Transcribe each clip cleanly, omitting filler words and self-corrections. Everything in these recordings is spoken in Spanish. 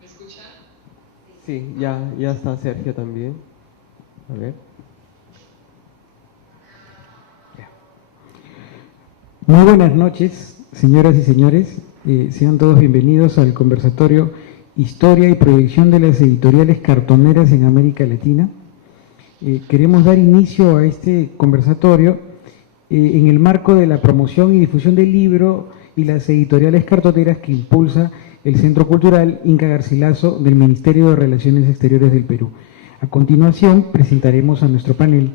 ¿Me escuchan? Sí, ya está Sergio también. A ver. Muy buenas noches, señoras y señores. Sean todos bienvenidos al conversatorio Historia y proyección de las editoriales cartoneras en América Latina. Queremos dar inicio a este conversatorio en el marco de la promoción y difusión del libro y las editoriales cartoneras que impulsa el Centro Cultural Inca Garcilaso del Ministerio de Relaciones Exteriores del Perú. A continuación presentaremos a nuestro panel.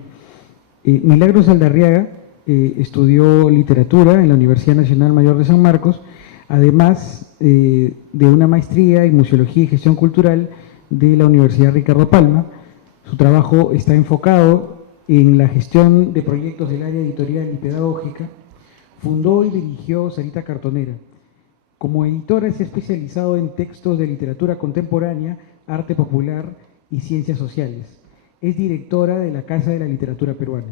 Milagros Aldarriaga estudió literatura en la Universidad Nacional Mayor de San Marcos, además de una maestría en Museología y Gestión Cultural de la Universidad Ricardo Palma. Su trabajo está enfocado en la gestión de proyectos del área editorial y pedagógica. Fundó y dirigió Sarita Cartonera. Como editora se ha especializado en textos de literatura contemporánea, arte popular y ciencias sociales. Es directora de la Casa de la Literatura Peruana.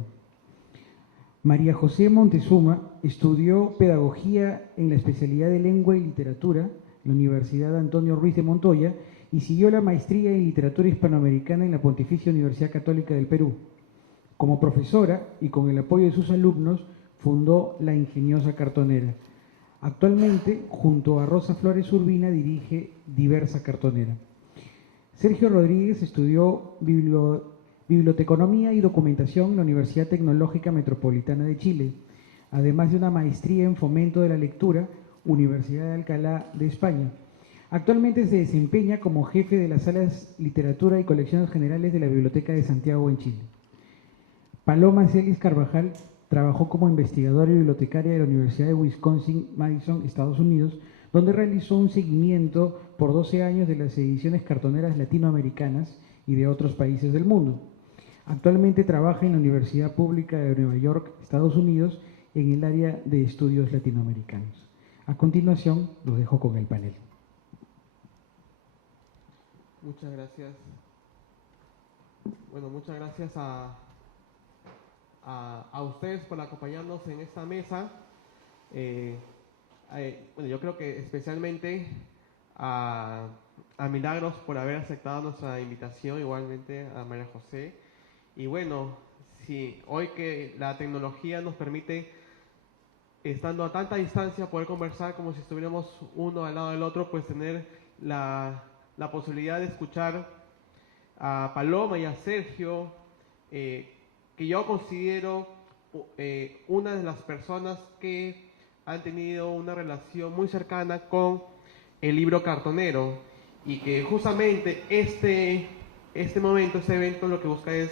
María José Montezuma estudió pedagogía en la especialidad de Lengua y Literatura en la Universidad Antonio Ruiz de Montoya y siguió la maestría en Literatura Hispanoamericana en la Pontificia Universidad Católica del Perú. Como profesora y con el apoyo de sus alumnos, fundó La Ingeniosa Cartonera. Actualmente, junto a Rosa Flores Urbina, dirige Diversa Cartonera. Sergio Rodríguez estudió Biblioteconomía y Documentación en la Universidad Tecnológica Metropolitana de Chile, además de una maestría en Fomento de la Lectura, Universidad de Alcalá de España. Actualmente se desempeña como jefe de las salas Literatura y Colecciones Generales de la Biblioteca de Santiago en Chile. Paloma Celis Carvajal trabajó como investigadora y bibliotecaria de la Universidad de Wisconsin-Madison, Estados Unidos, donde realizó un seguimiento por 12 años de las ediciones cartoneras latinoamericanas y de otros países del mundo. Actualmente trabaja en la Universidad Pública de Nueva York, Estados Unidos, en el área de estudios latinoamericanos. A continuación, los dejo con el panel. Muchas gracias. Bueno, muchas gracias a ustedes por acompañarnos en esta mesa. Bueno, yo creo que especialmente a Milagros por haber aceptado nuestra invitación, igualmente a María José. Y bueno, sí, hoy que la tecnología nos permite, estando a tanta distancia, poder conversar como si estuviéramos uno al lado del otro, pues tener la posibilidad de escuchar a Paloma y a Sergio, que yo considero una de las personas que han tenido una relación muy cercana con el libro cartonero, y que justamente este momento, este evento, lo que busca es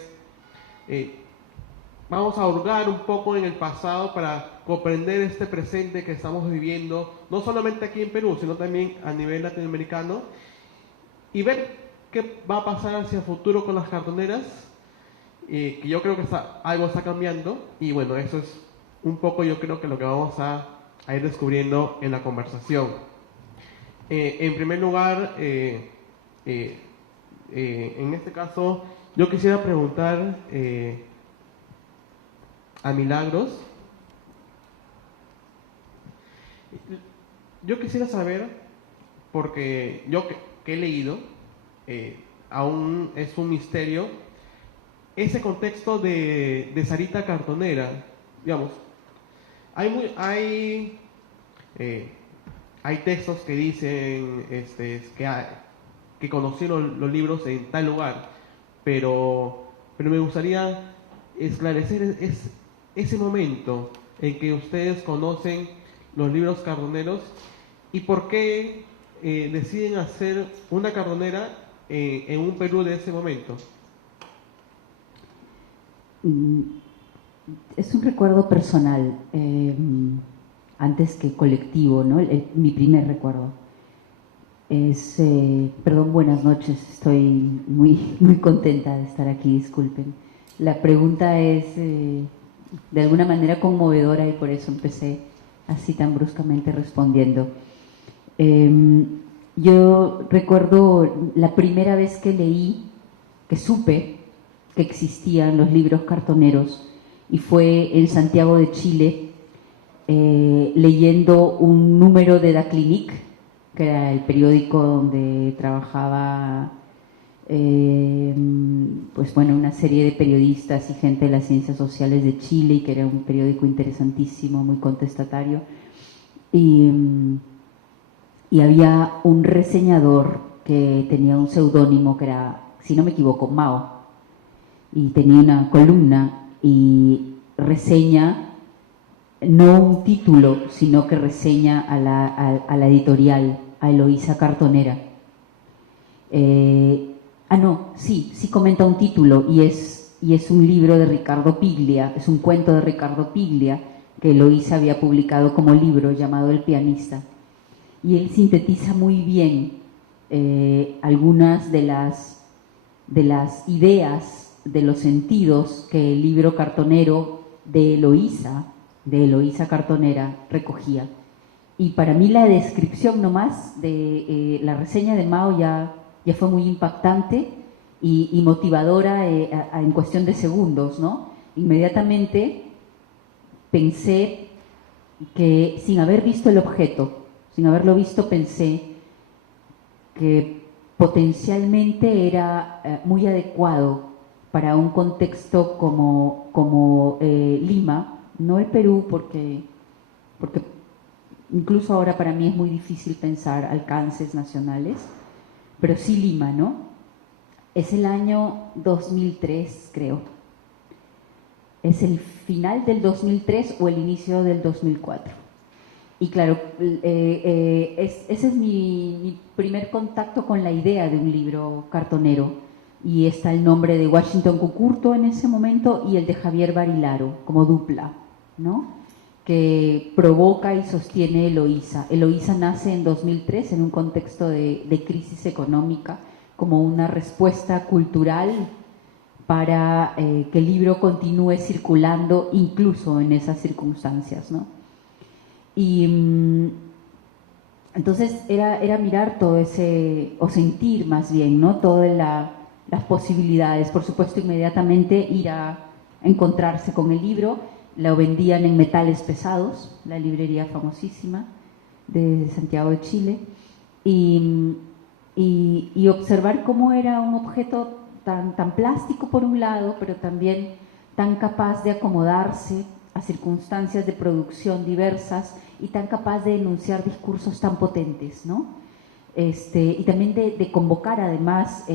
vamos a hurgar un poco en el pasado para comprender este presente que estamos viviendo, no solamente aquí en Perú, sino también a nivel latinoamericano, y ver qué va a pasar hacia el futuro con las cartoneras, que yo creo que algo está cambiando. Y bueno, eso es un poco, yo creo que lo que vamos a ir descubriendo en la conversación. En primer lugar, en este caso, yo quisiera preguntar a Milagros. Yo quisiera saber, porque yo que he leído, aún es un misterio, ese contexto de Sarita Cartonera. Digamos, hay textos que dicen que conocieron los libros en tal lugar, pero me gustaría esclarecer ese momento en que ustedes conocen los libros cartoneros y por qué deciden hacer una cartonera en un Perú de ese momento. Es un recuerdo personal, antes que colectivo, ¿no? Mi primer recuerdo. Perdón, buenas noches, estoy muy contenta de estar aquí, disculpen. La pregunta es de alguna manera conmovedora y por eso empecé así tan bruscamente respondiendo. Yo recuerdo la primera vez que leí, que supe que existían los libros cartoneros, y fue en Santiago de Chile, leyendo un número de Da Clinique, que era el periódico donde trabajaba pues bueno, una serie de periodistas y gente de las ciencias sociales de Chile, y que era un periódico interesantísimo, muy contestatario. Y había un reseñador que tenía un seudónimo que era, si no me equivoco, Mao, y tenía una columna y reseña no un título, sino que reseña a la editorial, a Eloísa Cartonera. Sí comenta un título, y es un libro de Ricardo Piglia, es un cuento de Ricardo Piglia que Eloísa había publicado como libro, llamado El pianista. Y él sintetiza muy bien algunas de las ideas, de los sentidos que el libro cartonero de Eloísa Cartonera recogía. Y para mí la descripción nomás de la reseña de Mao ya fue muy impactante y motivadora en cuestión de segundos, ¿no? Inmediatamente pensé que, sin haber visto el objeto, sin haberlo visto, pensé que potencialmente era muy adecuado para un contexto como Lima, no el Perú, porque incluso ahora para mí es muy difícil pensar alcances nacionales, pero sí Lima, ¿no? Es el año 2003, creo. Es el final del 2003 o el inicio del 2004. Y claro, ese es mi primer contacto con la idea de un libro cartonero. Y está el nombre de Washington Cucurto en ese momento y el de Javier Barilaro como dupla, ¿no? Que provoca y sostiene Eloísa. Eloísa nace en 2003 en un contexto de crisis económica, como una respuesta cultural para que el libro continúe circulando incluso en esas circunstancias, ¿no? Y entonces era mirar todo ese, o sentir más bien, ¿no? Todas las posibilidades. Por supuesto, inmediatamente ir a encontrarse con el libro. Lo vendían en Metales Pesados, la librería famosísima de Santiago de Chile, y observar cómo era un objeto tan plástico por un lado, pero también tan capaz de acomodarse a circunstancias de producción diversas y tan capaz de enunciar discursos tan potentes, ¿no? Y también de convocar además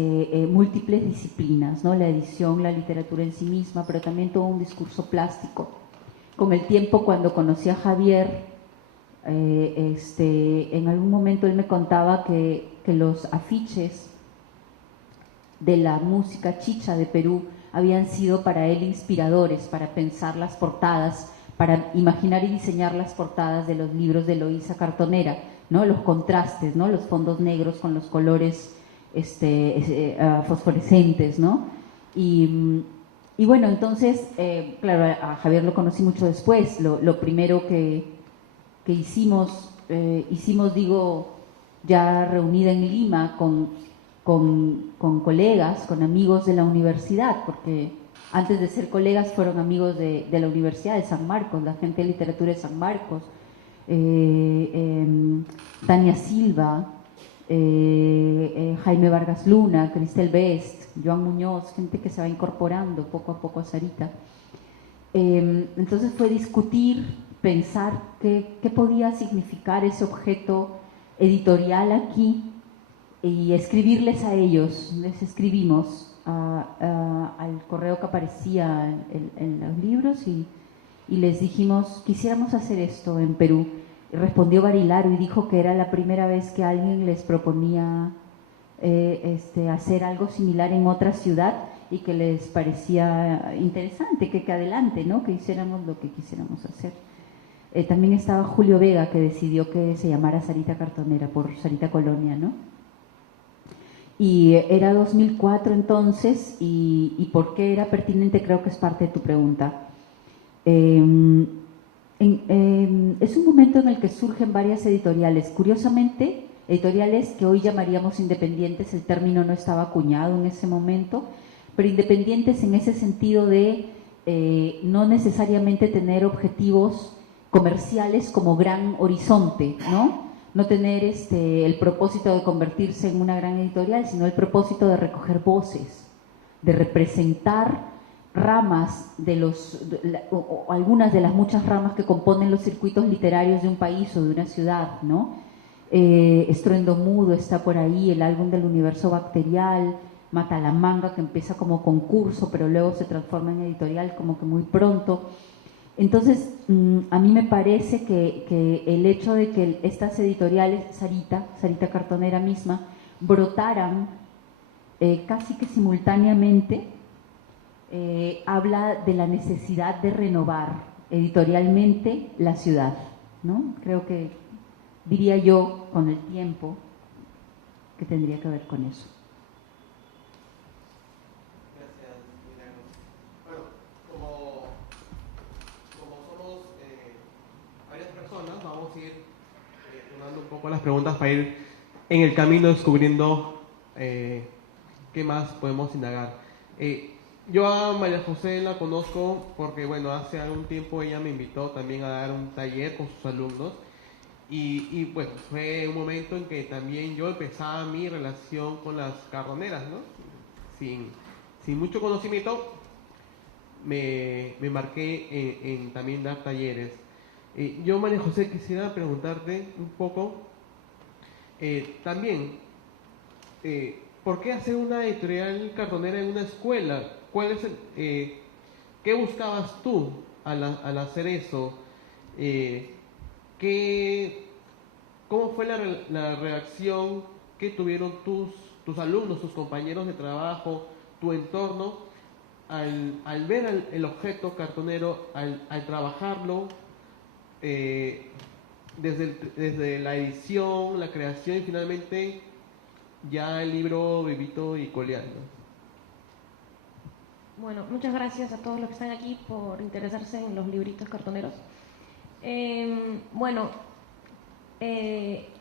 múltiples disciplinas, ¿no? La edición, la literatura en sí misma, pero también todo un discurso plástico. Con el tiempo, cuando conocí a Javier, en algún momento él me contaba que los afiches de la música chicha de Perú habían sido para él inspiradores para pensar las portadas, para imaginar y diseñar las portadas de los libros de Eloísa Cartonera, ¿no? Los contrastes, ¿no? Los fondos negros con los colores fosforescentes, ¿no? Y bueno, entonces, claro, a Javier lo conocí mucho después. Lo primero que hicimos, digo, ya reunida en Lima con colegas, con amigos de la universidad, porque antes de ser colegas fueron amigos de la Universidad de San Marcos, la gente de literatura de San Marcos, Tania Silva, Jaime Vargas Luna, Cristel Best, Joan Muñoz, gente que se va incorporando poco a poco a Sarita. Entonces fue discutir, pensar qué podía significar ese objeto editorial aquí y escribirles a ellos. Les escribimos al correo que aparecía en los libros y les dijimos, quisiéramos hacer esto en Perú. Y respondió Barilaro y dijo que era la primera vez que alguien les proponía hacer algo similar en otra ciudad y que les parecía interesante, que adelante, ¿no? Que hiciéramos lo que quisiéramos hacer. También estaba Julio Vega, que decidió que se llamara Sarita Cartonera por Sarita Colonia, ¿no? Y era 2004 entonces, y ¿por qué era pertinente? Creo que es parte de tu pregunta. Es un momento en el que surgen varias editoriales. Curiosamente, editoriales que hoy llamaríamos independientes, el término no estaba acuñado en ese momento, pero independientes en ese sentido de no necesariamente tener objetivos comerciales como gran horizonte, ¿no? No tener el propósito de convertirse en una gran editorial, sino el propósito de recoger voces, de representar ramas o algunas de las muchas ramas que componen los circuitos literarios de un país o de una ciudad, ¿no? Estruendo Mudo está por ahí, el álbum del universo bacterial, Matalamanga, que empieza como concurso, pero luego se transforma en editorial como que muy pronto. Entonces, a mí me parece que el hecho de que estas editoriales, Sarita Cartonera misma, brotaran casi que simultáneamente, habla de la necesidad de renovar editorialmente la ciudad, ¿no? Creo que, diría yo, con el tiempo, que tendría que ver con eso. Gracias, Milagros. Bueno, como somos varias personas, vamos a ir tomando un poco las preguntas para ir en el camino descubriendo qué más podemos indagar. Yo a María José la conozco porque, bueno, hace algún tiempo ella me invitó también a dar un taller con sus alumnos y bueno, fue un momento en que también yo empezaba mi relación con las cartoneras, ¿no? Sin mucho conocimiento, me marqué en también dar talleres. Yo, María José, quisiera preguntarte un poco también, ¿por qué hacer una editorial cartonera en una escuela? ¿Cuál es qué buscabas tú al hacer eso? ¿Cómo fue la reacción que tuvieron tus alumnos, tus compañeros de trabajo, tu entorno, al ver el objeto cartonero, al trabajarlo desde la edición, la creación y finalmente ya el libro vivito y coleando? Bueno, muchas gracias a todos los que están aquí por interesarse en los libritos cartoneros. A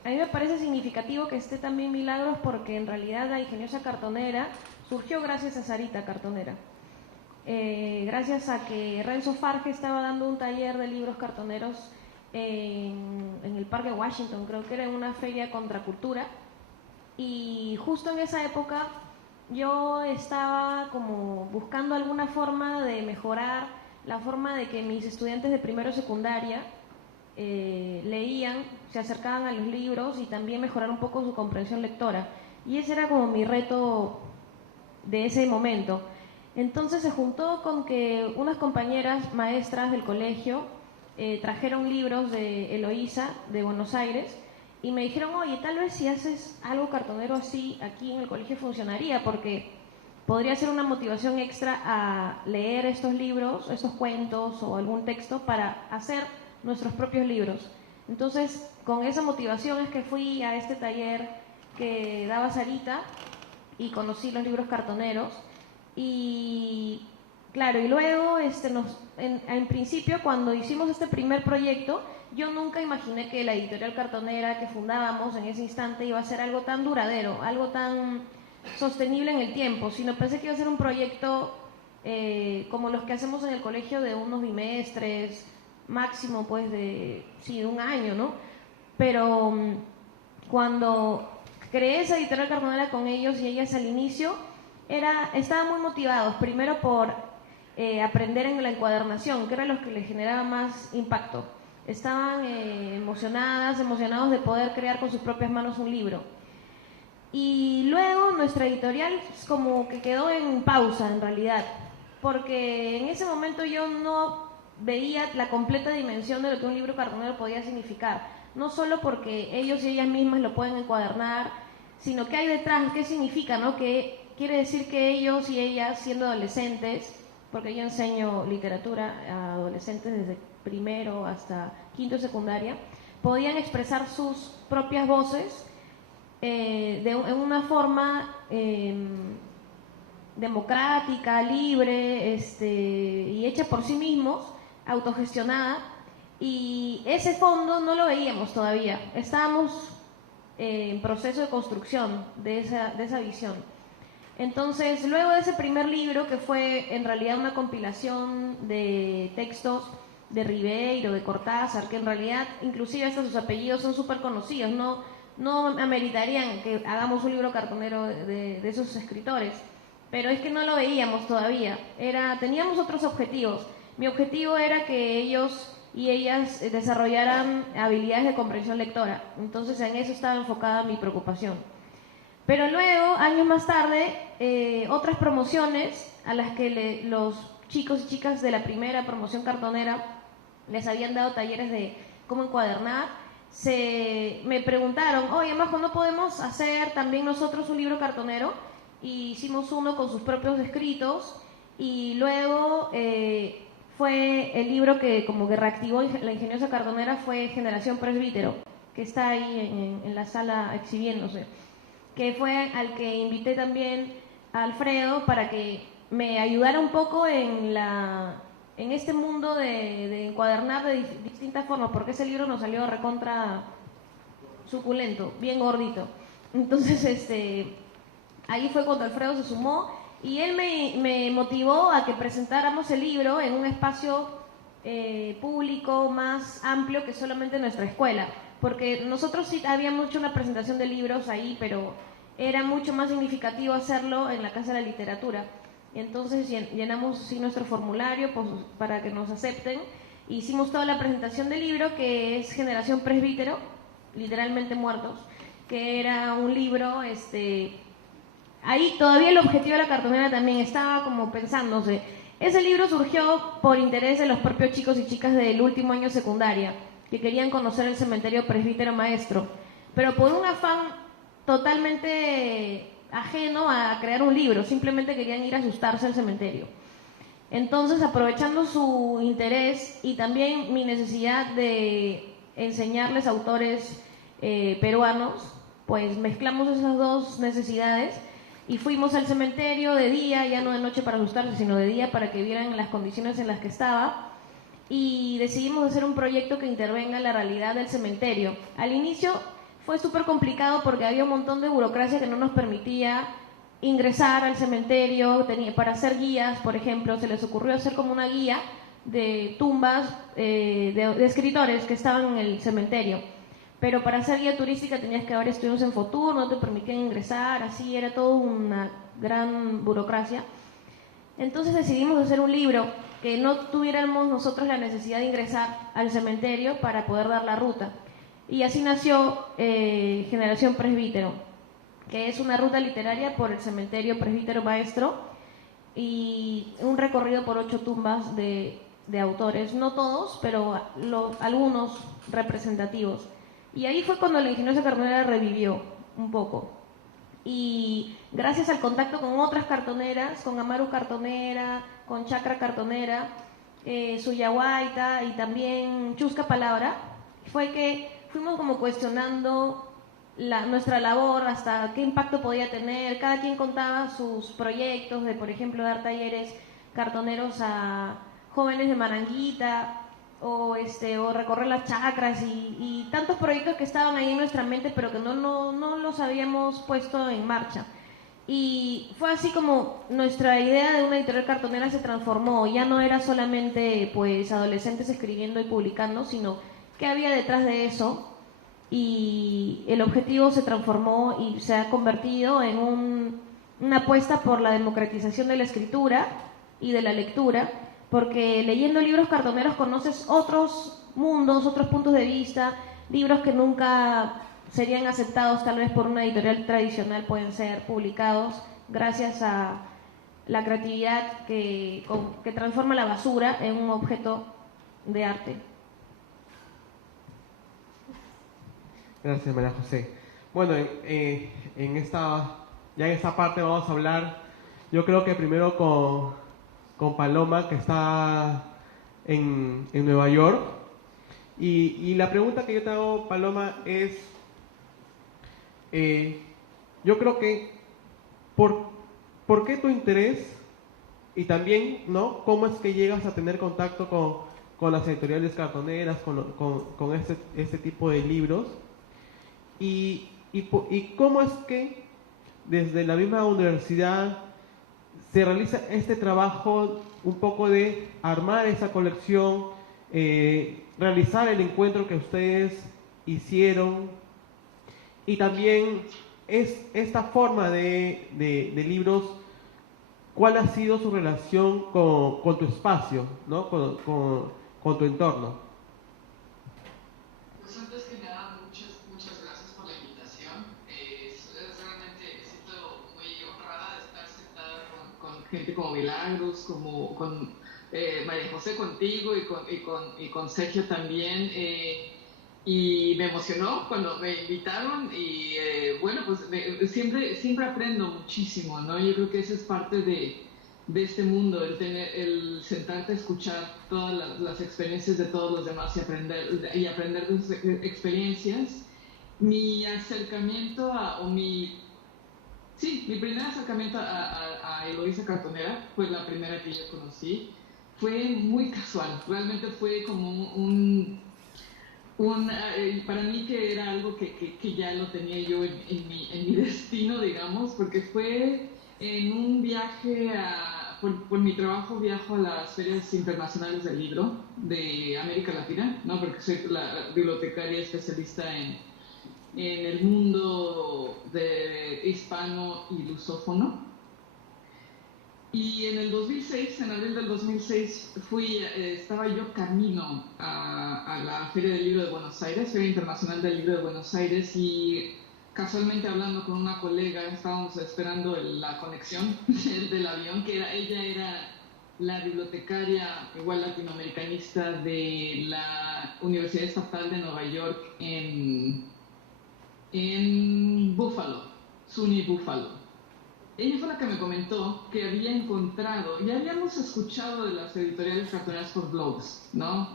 mí me parece significativo que esté también Milagros porque en realidad la Ingeniosa Cartonera surgió gracias a Sarita Cartonera. Gracias a que Renzo Farge estaba dando un taller de libros cartoneros en el Parque Washington, creo que era en una feria contracultura, y justo en esa época yo estaba como buscando alguna forma de mejorar la forma de que mis estudiantes de primero y secundaria leían, se acercaban a los libros y también mejorar un poco su comprensión lectora. Y ese era como mi reto de ese momento. Entonces se juntó con que unas compañeras maestras del colegio trajeron libros de Eloísa de Buenos Aires y me dijeron, oye, tal vez si haces algo cartonero así aquí en el colegio funcionaría, porque podría ser una motivación extra a leer estos libros, estos cuentos o algún texto para hacer nuestros propios libros. Entonces, con esa motivación es que fui a este taller que daba Sarita y conocí los libros cartoneros. Y claro, y luego en principio cuando hicimos este primer proyecto, yo nunca imaginé que la editorial cartonera que fundábamos en ese instante iba a ser algo tan duradero, algo tan sostenible en el tiempo, sino pensé que iba a ser un proyecto como los que hacemos en el colegio de unos bimestres, máximo pues de un año, ¿no? Pero cuando creé esa editorial cartonera con ellos y ellas al inicio, estaban muy motivados, primero por aprender en la encuadernación, que era lo que les generaba más impacto. Estaban emocionados de poder crear con sus propias manos un libro. Y luego nuestra editorial como que quedó en pausa en realidad, porque en ese momento yo no veía la completa dimensión de lo que un libro cartonero podía significar, no solo porque ellos y ellas mismas lo pueden encuadernar, sino que hay detrás, qué significa, ¿no? Que quiere decir que ellos y ellas, siendo adolescentes, porque yo enseño literatura a adolescentes desde primero hasta quinto y secundaria, podían expresar sus propias voces en una forma democrática, libre, y hecha por sí mismos, autogestionada, y ese fondo no lo veíamos todavía, estábamos en proceso de construcción de esa visión. Entonces, luego de ese primer libro, que fue en realidad una compilación de textos de Ribeiro, de Cortázar, que en realidad inclusive hasta sus apellidos son súper conocidos, no ameritarían que hagamos un libro cartonero de esos escritores, pero es que no lo veíamos todavía, teníamos otros objetivos. Mi objetivo era que ellos y ellas desarrollaran habilidades de comprensión lectora, entonces en eso estaba enfocada mi preocupación. Pero luego, años más tarde, otras promociones a las que los chicos y chicas de la primera promoción cartonera les habían dado talleres de cómo encuadernar, me preguntaron, oye Majo, ¿no podemos hacer también nosotros un libro cartonero? Y hicimos uno con sus propios escritos, y luego fue el libro que como que reactivó la ingeniosa cartonera, fue Generación Presbítero, que está ahí en la sala exhibiéndose, que fue al que invité también a Alfredo para que me ayudara un poco en este mundo de encuadernar de distintas formas, porque ese libro nos salió recontra suculento, bien gordito. Entonces, ahí fue cuando Alfredo se sumó y él me motivó a que presentáramos el libro en un espacio público más amplio que solamente nuestra escuela, porque nosotros sí habíamos hecho una presentación de libros ahí, pero era mucho más significativo hacerlo en la Casa de la Literatura. Entonces llenamos sí nuestro formulario pues, para que nos acepten. Hicimos toda la presentación del libro, que es Generación Presbítero, literalmente muertos, que era un libro, ahí todavía el objetivo de la cartonera también estaba como pensándose. Ese libro surgió por interés de los propios chicos y chicas del último año de secundaria, que querían conocer el cementerio Presbítero Maestro, pero por un afán totalmente ajeno a crear un libro, simplemente querían ir a asustarse al cementerio. Entonces, aprovechando su interés y también mi necesidad de enseñarles autores peruanos, pues mezclamos esas dos necesidades y fuimos al cementerio de día, ya no de noche para asustarse, sino de día para que vieran las condiciones en las que estaba, y decidimos hacer un proyecto que intervenga en la realidad del cementerio. Al inicio fue súper complicado porque había un montón de burocracia que no nos permitía ingresar al cementerio. Para hacer guías, por ejemplo, se les ocurrió hacer como una guía de tumbas de escritores que estaban en el cementerio. Pero para hacer guía turística tenías que haber estudios en Fotur, no te permitían ingresar, así era toda una gran burocracia. Entonces decidimos hacer un libro que no tuviéramos nosotros la necesidad de ingresar al cementerio para poder dar la ruta. Y así nació Generación Presbítero, que es una ruta literaria por el cementerio Presbítero Maestro y un recorrido por 8 tumbas de autores, no todos, pero algunos representativos. Y ahí fue cuando la ingeniosa cartonera revivió un poco. Y gracias al contacto con otras cartoneras, con Amaru Cartonera, con Chacra Cartonera, Suyahuaita y también Chusca Palabra, fue que fuimos como cuestionando nuestra labor, hasta qué impacto podía tener. Cada quien contaba sus proyectos de, por ejemplo, dar talleres cartoneros a jóvenes de Maranguita, o recorrer las chacras y tantos proyectos que estaban ahí en nuestra mente, pero que no los habíamos puesto en marcha. Y fue así como nuestra idea de una editorial cartonera se transformó. Ya no era solamente pues adolescentes escribiendo y publicando, sino qué había detrás de eso, y el objetivo se transformó y se ha convertido en una apuesta por la democratización de la escritura y de la lectura, porque leyendo libros cartoneros conoces otros mundos, otros puntos de vista, libros que nunca serían aceptados tal vez por una editorial tradicional pueden ser publicados gracias a la creatividad que transforma la basura en un objeto de arte. Gracias, María José. Bueno, en esta parte vamos a hablar, yo creo que primero con Paloma, que está en Nueva York. Y la pregunta que yo te hago, Paloma, es, yo creo que, ¿por qué tu interés? Y también, ¿no?, ¿cómo es que llegas a tener contacto con las editoriales cartoneras, con este tipo de libros? Y cómo es que desde la misma universidad se realiza este trabajo un poco de armar esa colección, realizar el encuentro que ustedes hicieron, y también es esta forma de libros, ¿cuál ha sido su relación con tu espacio, ¿no? con tu entorno? Pues antes que nada, muchas gracias por la invitación. Realmente me siento muy honrada de estar sentada con gente como Milagros, como con María José, contigo y con Sergio también. Y me emocionó cuando me invitaron y bueno, pues siempre aprendo muchísimo, ¿no? Yo creo que esa es parte de este mundo, el sentarte a escuchar todas las experiencias de todos los demás y aprender de sus experiencias. Mi acercamiento mi primer acercamiento a Eloísa Cartonera fue la primera que yo conocí. Fue muy casual, realmente fue como para mí que era algo que ya lo tenía yo en mi destino, digamos, porque fue en un viaje por mi trabajo viajo a las ferias internacionales del libro de América Latina, ¿no? Porque soy la bibliotecaria especialista en el mundo de hispano y lusófono. Y en el 2006, en abril del 2006, estaba yo camino a la Feria del Libro de Buenos Aires, Feria Internacional del Libro de Buenos Aires, y casualmente hablando con una colega, estábamos esperando la conexión del avión, ella era la bibliotecaria, igual latinoamericanista, de la Universidad Estatal de Nueva York en Buffalo, SUNY Buffalo. Ella fue la que me comentó que había encontrado, ya habíamos escuchado de las editoriales cartoneras por blogs, ¿no?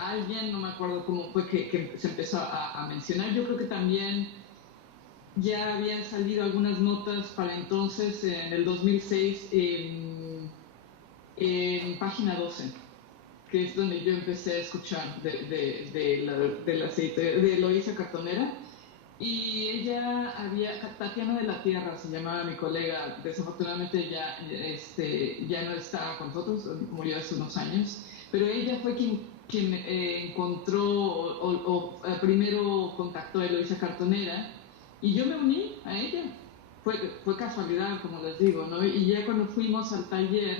Alguien, no me acuerdo cómo fue que se empezó a mencionar. Yo creo que también ya habían salido algunas notas para entonces, en el 2006, en Página 12, que es donde yo empecé a escuchar de Eloísa Cartonera. Y ella Tatiana de la Tierra se llamaba mi colega, desafortunadamente ya no está con nosotros, murió hace unos años, pero ella fue quien encontró o primero contactó a Eloísa Cartonera, y yo me uní a ella. Fue casualidad, como les digo, ¿no? Y ya cuando fuimos al taller,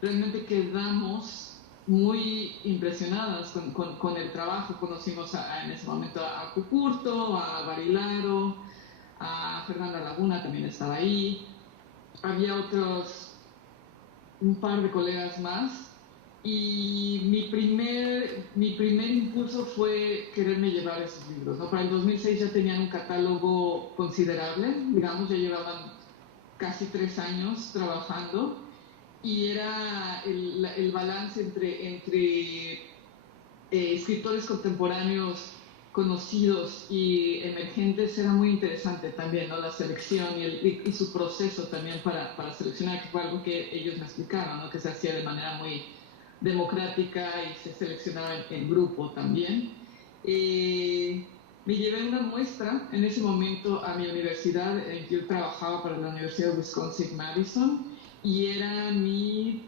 realmente quedamos muy impresionadas con el trabajo. Conocimos en ese momento a Cucurto, a Barilaro, a Fernanda Laguna también estaba ahí. Había un par de colegas más, y mi primer impulso fue quererme llevar esos libros, ¿no? Para el 2006 ya tenían un catálogo considerable, digamos, ya llevaban casi 3 años trabajando, y era el balance entre escritores contemporáneos conocidos y emergentes era muy interesante también, ¿no? La selección y su proceso también para seleccionar, que fue algo que ellos me explicaron, ¿no? Que se hacía de manera muy democrática y se seleccionaba en grupo también. Me llevé una muestra en ese momento a mi universidad. Yo trabajaba para la Universidad de Wisconsin-Madison, y era mi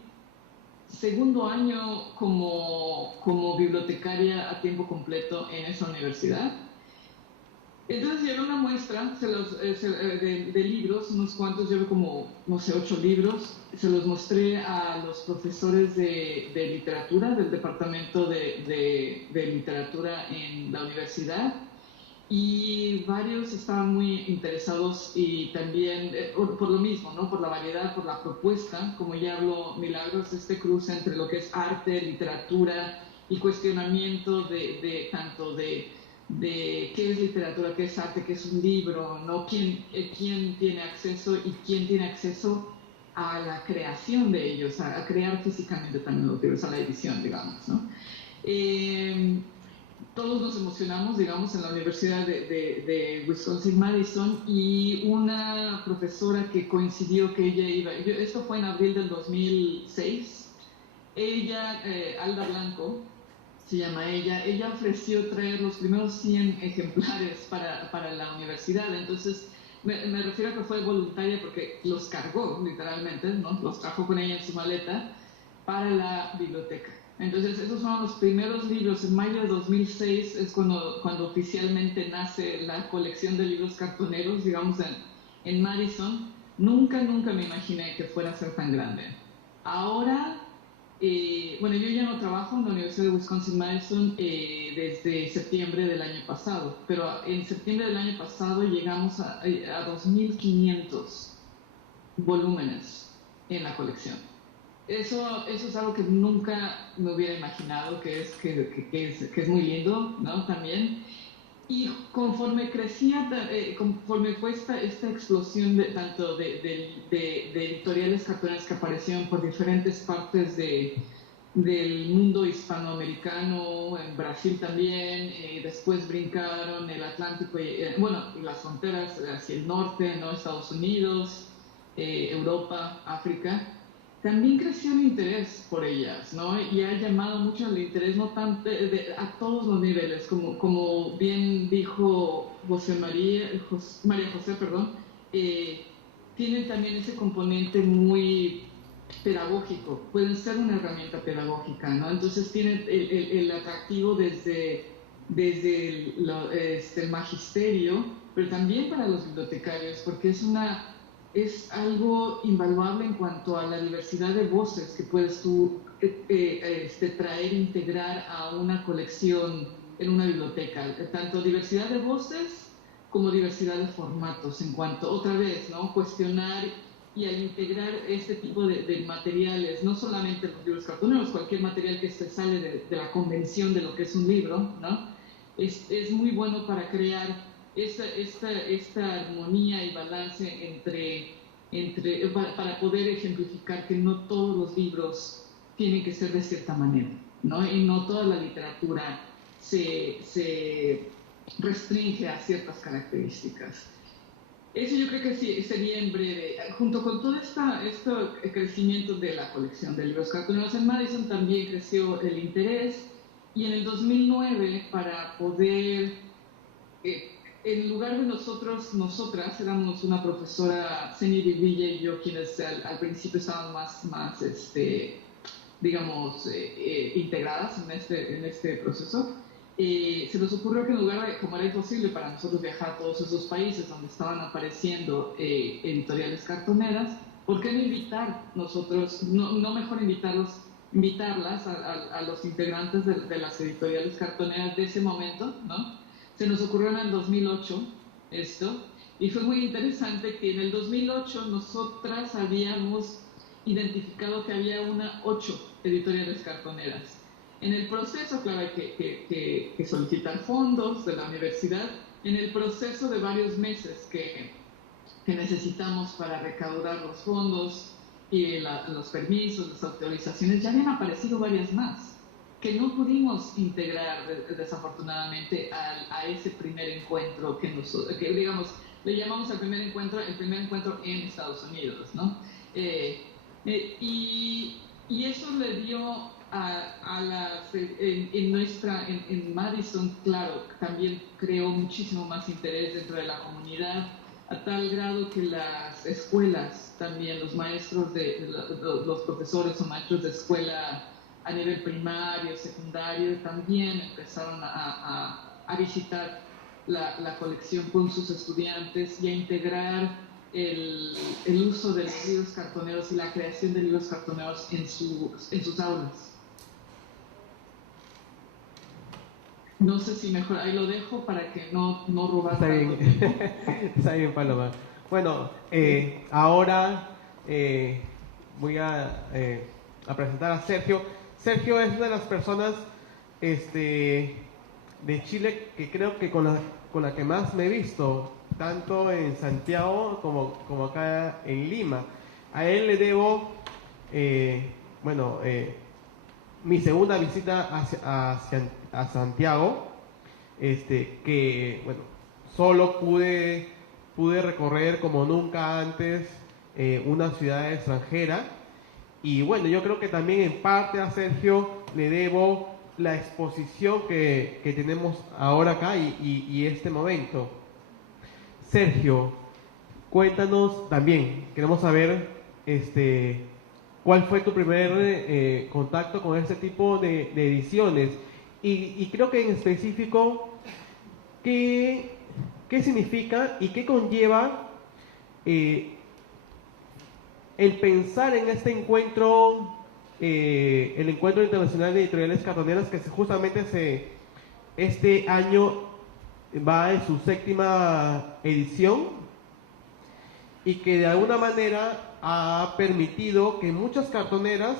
segundo año como bibliotecaria a tiempo completo en esa universidad. Entonces llevé una muestra de libros, unos cuantos, llevé como, no sé, 8 libros. Se los mostré a los profesores de literatura del departamento de literatura en la universidad, y varios estaban muy interesados, y también por lo mismo, ¿no? Por la variedad, por la propuesta, como ya habló Milagros, este cruce entre lo que es arte, literatura y cuestionamiento tanto de qué es literatura, qué es arte, qué es un libro, ¿no? ¿Quién tiene acceso y quién tiene acceso a la creación de ellos, a crear físicamente también los libros, a la edición, digamos, ¿no? Todos nos emocionamos, digamos, en la Universidad de Wisconsin-Madison, y una profesora que coincidió que ella iba, esto fue en abril del 2006, ella, Alda Blanco, se llama ella ofreció traer los primeros 100 ejemplares para la universidad. Entonces, me refiero a que fue voluntaria porque los cargó, literalmente, ¿no? Los trajo con ella en su maleta para la biblioteca. Entonces, esos son los primeros libros. En mayo de 2006 es cuando oficialmente nace la colección de libros cartoneros, digamos, en Madison. Nunca me imaginé que fuera a ser tan grande. Ahora, bueno, yo ya no trabajo en la Universidad de Wisconsin-Madison desde septiembre del año pasado, pero en septiembre del año pasado llegamos a 2.500 volúmenes en la colección. Eso es algo que nunca me hubiera imaginado, que es muy lindo, ¿no? También. Y conforme crecía, conforme fue esta explosión tanto de editoriales cartoneras que aparecieron por diferentes partes del mundo hispanoamericano, en Brasil también, después brincaron el Atlántico, y las fronteras hacia el norte, ¿no? Estados Unidos, Europa, África. También creció el interés por ellas, ¿no? Y ha llamado mucho el interés, no tanto a todos los niveles, como bien dijo María José, tienen también ese componente muy pedagógico, pueden ser una herramienta pedagógica, ¿no? Entonces tienen el atractivo desde el magisterio, pero también para los bibliotecarios, porque es algo invaluable en cuanto a la diversidad de voces que puedes tú traer e integrar a una colección en una biblioteca. Tanto diversidad de voces como diversidad de formatos, en cuanto, otra vez, ¿no? Cuestionar y al integrar este tipo de materiales, no solamente los libros cartoneros, cualquier material que se sale de la convención de lo que es un libro, ¿no? Es muy bueno para crear esta armonía y balance para poder ejemplificar que no todos los libros tienen que ser de cierta manera, ¿no? Y no toda la literatura se restringe a ciertas características. Eso yo creo que sí, sería en breve. Junto con todo este crecimiento de la colección de libros cartoneros en Madison, también creció el interés, y en el 2009, para poder... en lugar de nosotras éramos una profesora, Seni Villa y yo, quienes al principio estaban más integradas en este proceso. Se nos ocurrió que en lugar de, como era imposible para nosotros viajar a todos esos países donde estaban apareciendo editoriales cartoneras, ¿por qué no invitar nosotros, no mejor invitarlas a los integrantes de las editoriales cartoneras de ese momento, ¿no? Se nos ocurrió en el 2008 esto, y fue muy interesante que en el 2008 nosotras habíamos identificado que había 8 editoriales cartoneras. En el proceso, claro, hay que solicitar fondos de la universidad, en el proceso de varios meses que necesitamos para recaudar los fondos y los permisos, las autorizaciones, ya habían aparecido varias más que no pudimos integrar desafortunadamente a ese primer encuentro que digamos, le llamamos el primer encuentro en Estados Unidos, ¿no? Y eso le dio en Madison, claro, también creó muchísimo más interés dentro de la comunidad, a tal grado que las escuelas también, los maestros, los profesores o maestros de escuela a nivel primario, secundario, también empezaron a visitar la colección con sus estudiantes y a integrar el uso de los libros cartoneros y la creación de libros cartoneros en sus aulas. No sé si mejor ahí lo dejo para que no robar tanto tiempo. Está bien, Paloma. Bueno, ahora voy a presentar a Sergio. Sergio es una de las personas de Chile que creo que con la que más me he visto, tanto en Santiago como acá en Lima. A él le debo, mi segunda visita a Santiago, que solo pude recorrer como nunca antes una ciudad extranjera. Y bueno, yo creo que también en parte a Sergio le debo la exposición que tenemos ahora acá y este momento. Sergio, cuéntanos también, queremos saber ¿cuál fue tu primer contacto con este tipo de ediciones? Y creo que en específico, ¿qué significa y qué conlleva el pensar en este encuentro, el Encuentro Internacional de Editoriales Cartoneras, que este año va en su 7ª edición y que de alguna manera ha permitido que muchas cartoneras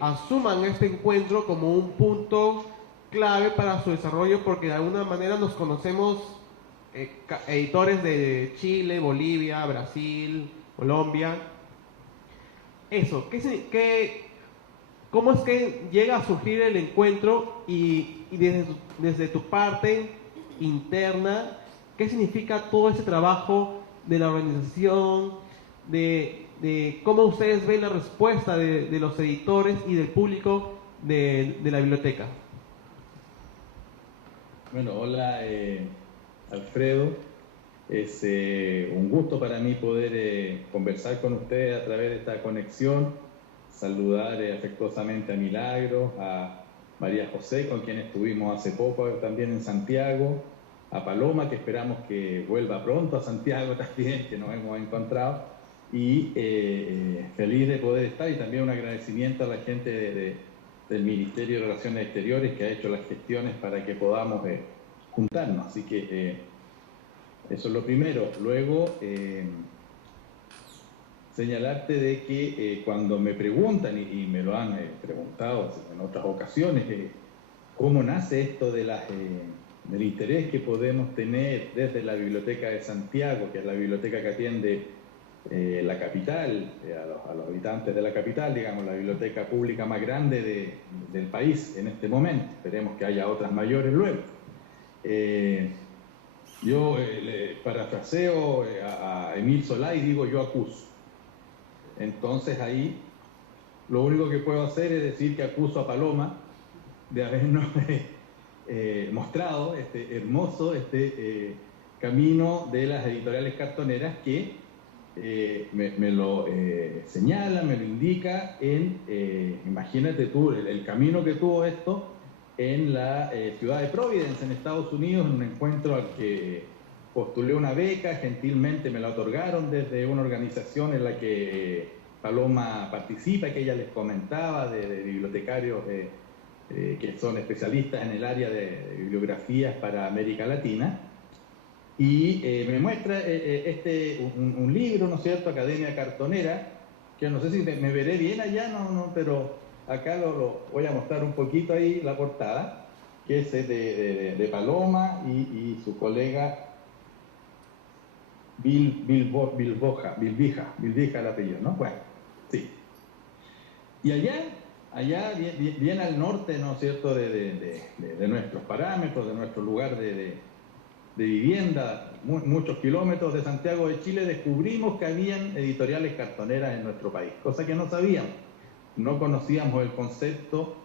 asuman este encuentro como un punto clave para su desarrollo, porque de alguna manera nos conocemos editores de Chile, Bolivia, Brasil, Colombia. Eso, ¿cómo es que llega a surgir el encuentro y desde tu parte interna, qué significa todo ese trabajo de la organización, de cómo ustedes ven la respuesta de los editores y del público de la biblioteca? Bueno, hola Alfredo, es un gusto para mí poder conversar con ustedes a través de esta conexión, saludar afectuosamente a Milagros, a María José, con quien estuvimos hace poco también en Santiago, a Paloma, que esperamos que vuelva pronto a Santiago también, que nos hemos encontrado, y feliz de poder estar, y también un agradecimiento a la gente del Ministerio de Relaciones Exteriores que ha hecho las gestiones para que podamos juntarnos. Así que eso es lo primero. Luego, señalarte de que cuando me preguntan, y me lo han preguntado en otras ocasiones, cómo nace esto del interés que podemos tener desde la Biblioteca de Santiago, que es la biblioteca que atiende la capital, a los habitantes de la capital, digamos, la biblioteca pública más grande del país en este momento. Esperemos que haya otras mayores luego. Yo parafraseo a Emil Solá y digo: yo acuso. Entonces ahí lo único que puedo hacer es decir que acuso a Paloma de habernos mostrado este hermoso camino de las editoriales cartoneras, que me lo señala, me lo indica imagínate tú el camino que tuvo esto en la ciudad de Providence, en Estados Unidos, en un encuentro al que postulé una beca, gentilmente me la otorgaron desde una organización en la que Paloma participa, que ella les comentaba, de bibliotecarios que son especialistas en el área de bibliografías para América Latina. Y me muestra un libro, ¿no es cierto?, Academia Cartonera, que no sé si me veré bien allá, no, pero acá lo voy a mostrar un poquito ahí, la portada, que es de Paloma y su colega Bilvija el apellido, ¿no? Bueno, sí. Y allá bien al norte, ¿no es cierto?, de nuestros parámetros, de nuestro lugar de vivienda, muchos kilómetros de Santiago de Chile, descubrimos que habían editoriales cartoneras en nuestro país, cosa que no sabíamos, no conocíamos el concepto,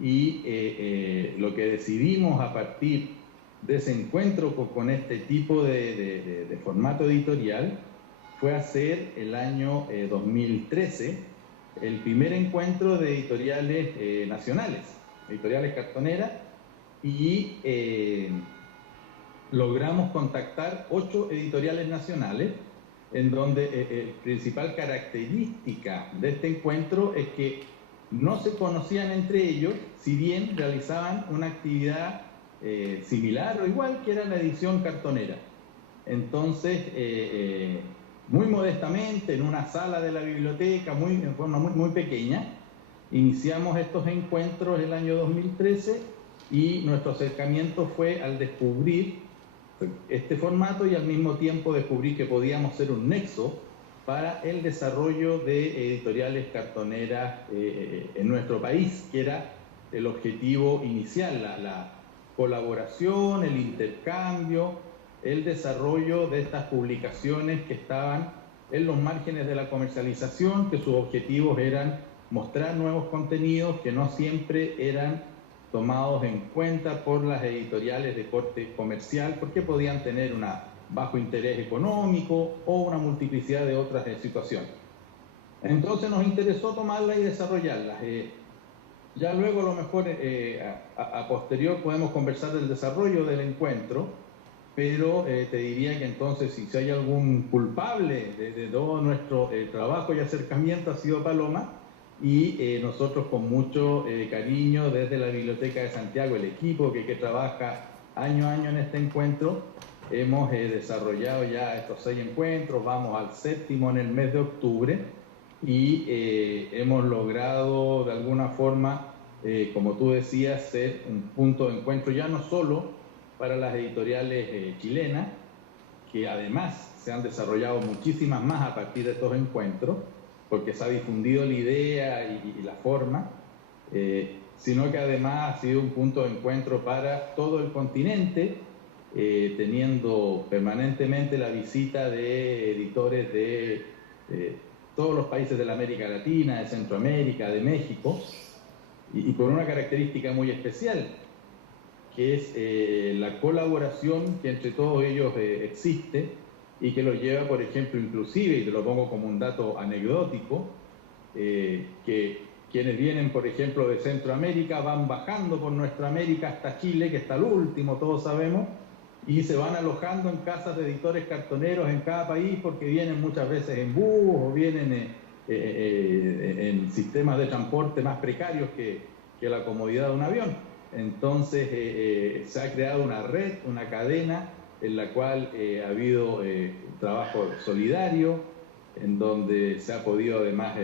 y lo que decidimos a partir de ese encuentro con este tipo de formato editorial fue hacer el año 2013 el primer encuentro de editoriales nacionales, editoriales cartoneras, y logramos contactar 8 editoriales nacionales, en donde la principal característica de este encuentro es que no se conocían entre ellos, si bien realizaban una actividad similar o igual, que era la edición cartonera. Entonces, muy modestamente, en una sala de la biblioteca, en forma muy pequeña, iniciamos estos encuentros el año 2013, y nuestro acercamiento fue al descubrir este formato y al mismo tiempo descubrir que podíamos ser un nexo para el desarrollo de editoriales cartoneras en nuestro país, que era el objetivo inicial, la colaboración, el intercambio, el desarrollo de estas publicaciones que estaban en los márgenes de la comercialización, que sus objetivos eran mostrar nuevos contenidos que no siempre eran tomados en cuenta por las editoriales de corte comercial, porque podían tener un bajo interés económico o una multiplicidad de otras situaciones. Entonces nos interesó tomarla y desarrollarla. Ya luego a lo mejor a posterior podemos conversar del desarrollo del encuentro, pero te diría que entonces si hay algún culpable de todo nuestro trabajo y acercamiento ha sido Paloma, y nosotros con mucho cariño desde la Biblioteca de Santiago, el equipo que trabaja año a año en este encuentro, hemos desarrollado ya estos 6 encuentros, vamos al 7º en el mes de octubre, y hemos logrado de alguna forma, como tú decías, ser un punto de encuentro ya no solo para las editoriales chilenas, que además se han desarrollado muchísimas más a partir de estos encuentros, porque se ha difundido la idea y la forma, sino que además ha sido un punto de encuentro para todo el continente, teniendo permanentemente la visita de editores de todos los países de la América Latina, de Centroamérica, de México, y con una característica muy especial, que es la colaboración que entre todos ellos existe, y que lo lleva, por ejemplo, inclusive, y te lo pongo como un dato anecdótico, que quienes vienen, por ejemplo, de Centroamérica van bajando por nuestra América hasta Chile, que está al último, todos sabemos, y se van alojando en casas de editores cartoneros en cada país, porque vienen muchas veces en bus o vienen en sistemas de transporte más precarios que la comodidad de un avión. Entonces se ha creado una red, una cadena en la cual ha habido trabajo solidario, en donde se ha podido además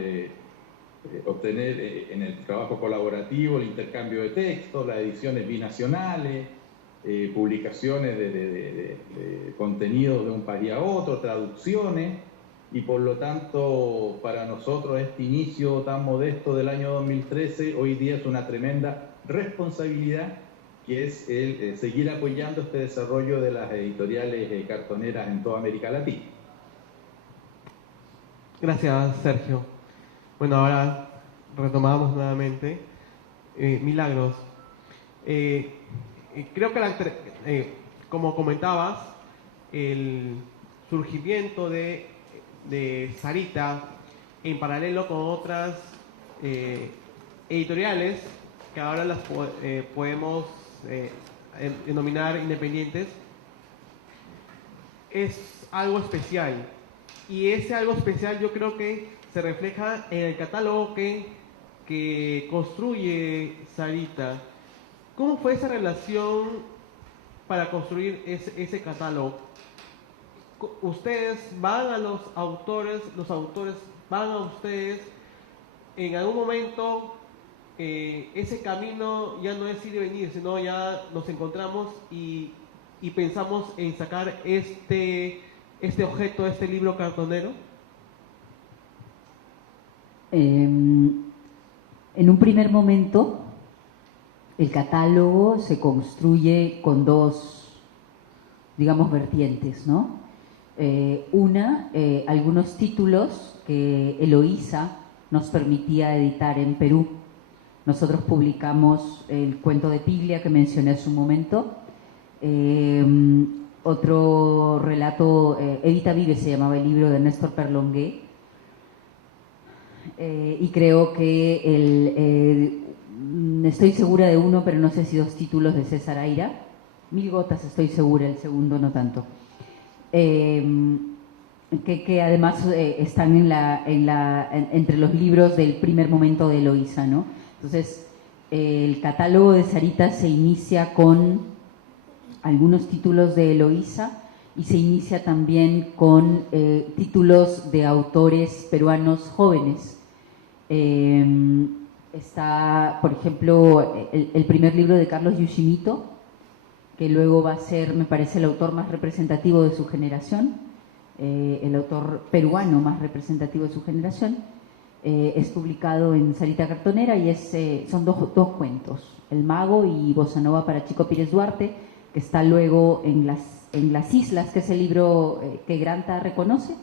obtener en el trabajo colaborativo el intercambio de textos, las ediciones binacionales, publicaciones de contenidos de un país a otro, traducciones, y por lo tanto para nosotros este inicio tan modesto del año 2013 hoy día es una tremenda responsabilidad, que es el seguir apoyando este desarrollo de las editoriales cartoneras en toda América Latina. Gracias, Sergio. Bueno, ahora retomamos nuevamente. Milagros. Creo que, como comentabas, el surgimiento de Sarita en paralelo con otras editoriales que ahora las podemos denominar independientes, es algo especial, y ese algo especial yo creo que se refleja en el catálogo que construye Sarita. ¿Cómo fue esa relación para construir ese catálogo? ¿Ustedes van a los autores van a ustedes? En algún momento ese camino ya no es ir y venir, sino ya nos encontramos y pensamos en sacar este objeto, este libro cartonero. En un primer momento, el catálogo se construye con dos, digamos, vertientes, ¿no? Algunos títulos que Eloísa nos permitía editar en Perú. Nosotros publicamos el cuento de Piglia que mencioné hace un momento, otro relato, Evita Vive se llamaba el libro de Néstor Perlongué, y creo que estoy segura de uno, pero no sé si 2 títulos de César Aira, Mil Gotas estoy segura, el segundo no tanto, que además están entre los libros del primer momento de Eloísa, ¿no? Entonces, el catálogo de Sarita se inicia con algunos títulos de Eloísa y se inicia también con títulos de autores peruanos jóvenes. Está, por ejemplo, el primer libro de Carlos Yushimito, que luego va a ser, me parece, el autor más representativo de su generación, el autor peruano más representativo de su generación. Es publicado en Sarita Cartonera y son dos cuentos, El Mago y Bossa Nova para Chico Pires Duarte, que está luego en las Islas, que es el libro que Granta reconoce.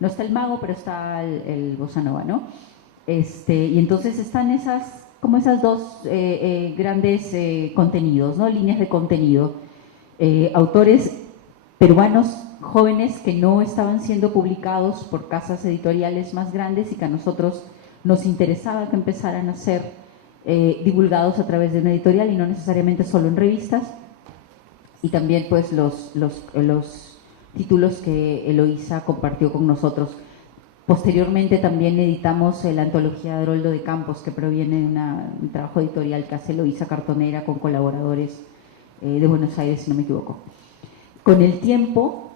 No está El Mago, pero está el Bossa Nova, ¿no? Y entonces están esas dos grandes contenidos, ¿no? Líneas de contenido. Autores peruanos jóvenes que no estaban siendo publicados por casas editoriales más grandes y que a nosotros nos interesaba que empezaran a ser divulgados a través de una editorial y no necesariamente solo en revistas. Y también pues los títulos que Eloísa compartió con nosotros. Posteriormente también editamos la antología de Haroldo de Campos, que proviene de un trabajo editorial que hace Eloísa Cartonera con colaboradores de Buenos Aires, si no me equivoco. Con el tiempo,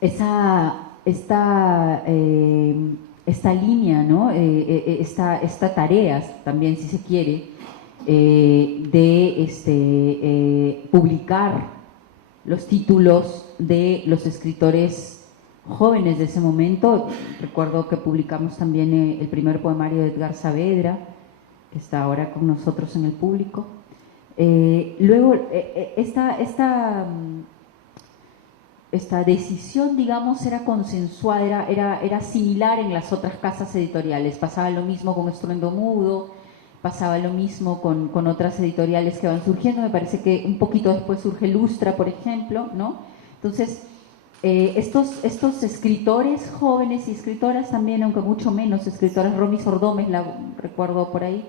esta línea, ¿no? esta tarea también, si se quiere, de publicar los títulos de los escritores jóvenes de ese momento. Recuerdo que publicamos también el primer poemario de Edgar Saavedra, que está ahora con nosotros en el público. Luego, esta decisión, digamos, era consensuada, era similar en las otras casas editoriales. Pasaba lo mismo con Estruendo Mudo, pasaba lo mismo con otras editoriales que van surgiendo. Me parece que un poquito después surge Lustra, por ejemplo, ¿no? Entonces, estos escritores jóvenes y escritoras también, aunque mucho menos escritoras, Romy Sordómez, la recuerdo por ahí,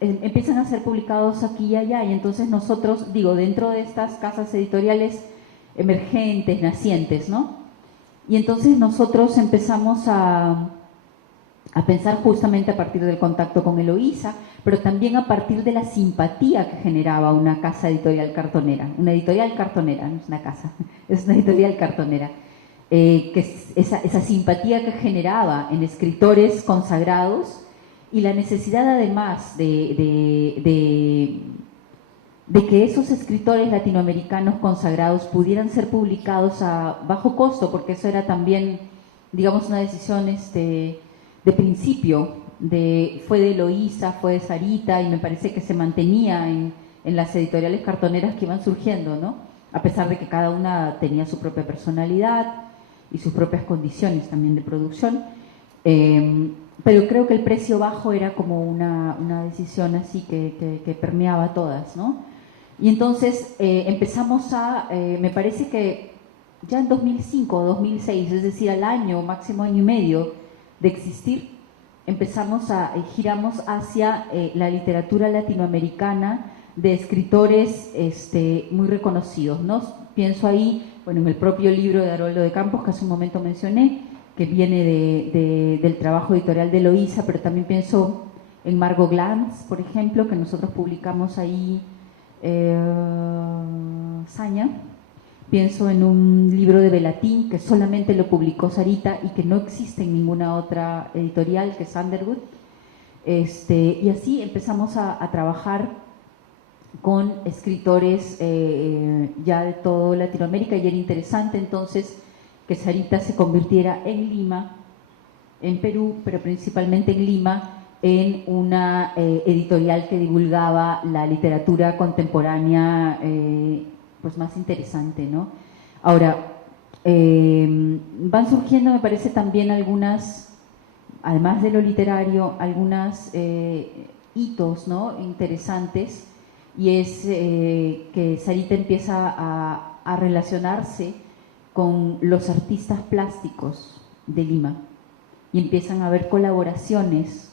empiezan a ser publicados aquí y allá, y entonces nosotros, dentro de estas casas editoriales emergentes, nacientes, ¿no? Y entonces nosotros empezamos a pensar justamente a partir del contacto con Eloísa, pero también a partir de la simpatía que generaba una casa editorial cartonera. Una editorial cartonera, no es una casa, es una editorial cartonera. Que esa simpatía que generaba en escritores consagrados y la necesidad además de que esos escritores latinoamericanos consagrados pudieran ser publicados a bajo costo, porque eso era también, digamos, una decisión de principio, fue de Eloísa, fue de Sarita, y me parece que se mantenía en las editoriales cartoneras que iban surgiendo, ¿no? A pesar de que cada una tenía su propia personalidad y sus propias condiciones también de producción. Pero creo que el precio bajo era como una decisión así que permeaba a todas, ¿no? Y entonces empezamos me parece que ya en 2005 o 2006, es decir, al año, máximo año y medio de existir, giramos hacia la literatura latinoamericana de escritores muy reconocidos, ¿no? Pienso ahí, bueno, en el propio libro de Haroldo de Campos, que hace un momento mencioné, que viene del trabajo editorial de Eloísa, pero también pienso en Margot Glantz, por ejemplo, que nosotros publicamos ahí, Saña. Pienso en un libro de Belatín que solamente lo publicó Sarita y que no existe en ninguna otra editorial, que es Underwood. Y así empezamos a trabajar con escritores ya de toda Latinoamérica, y era interesante entonces que Sarita se convirtiera en Lima, en Perú, pero principalmente en Lima, en una editorial que divulgaba la literatura contemporánea pues más interesante, ¿no? Ahora, van surgiendo, me parece, también algunas, además de lo literario, algunas hitos, ¿no? Interesantes, y es que Sarita empieza a relacionarse con los artistas plásticos de Lima, y empiezan a haber colaboraciones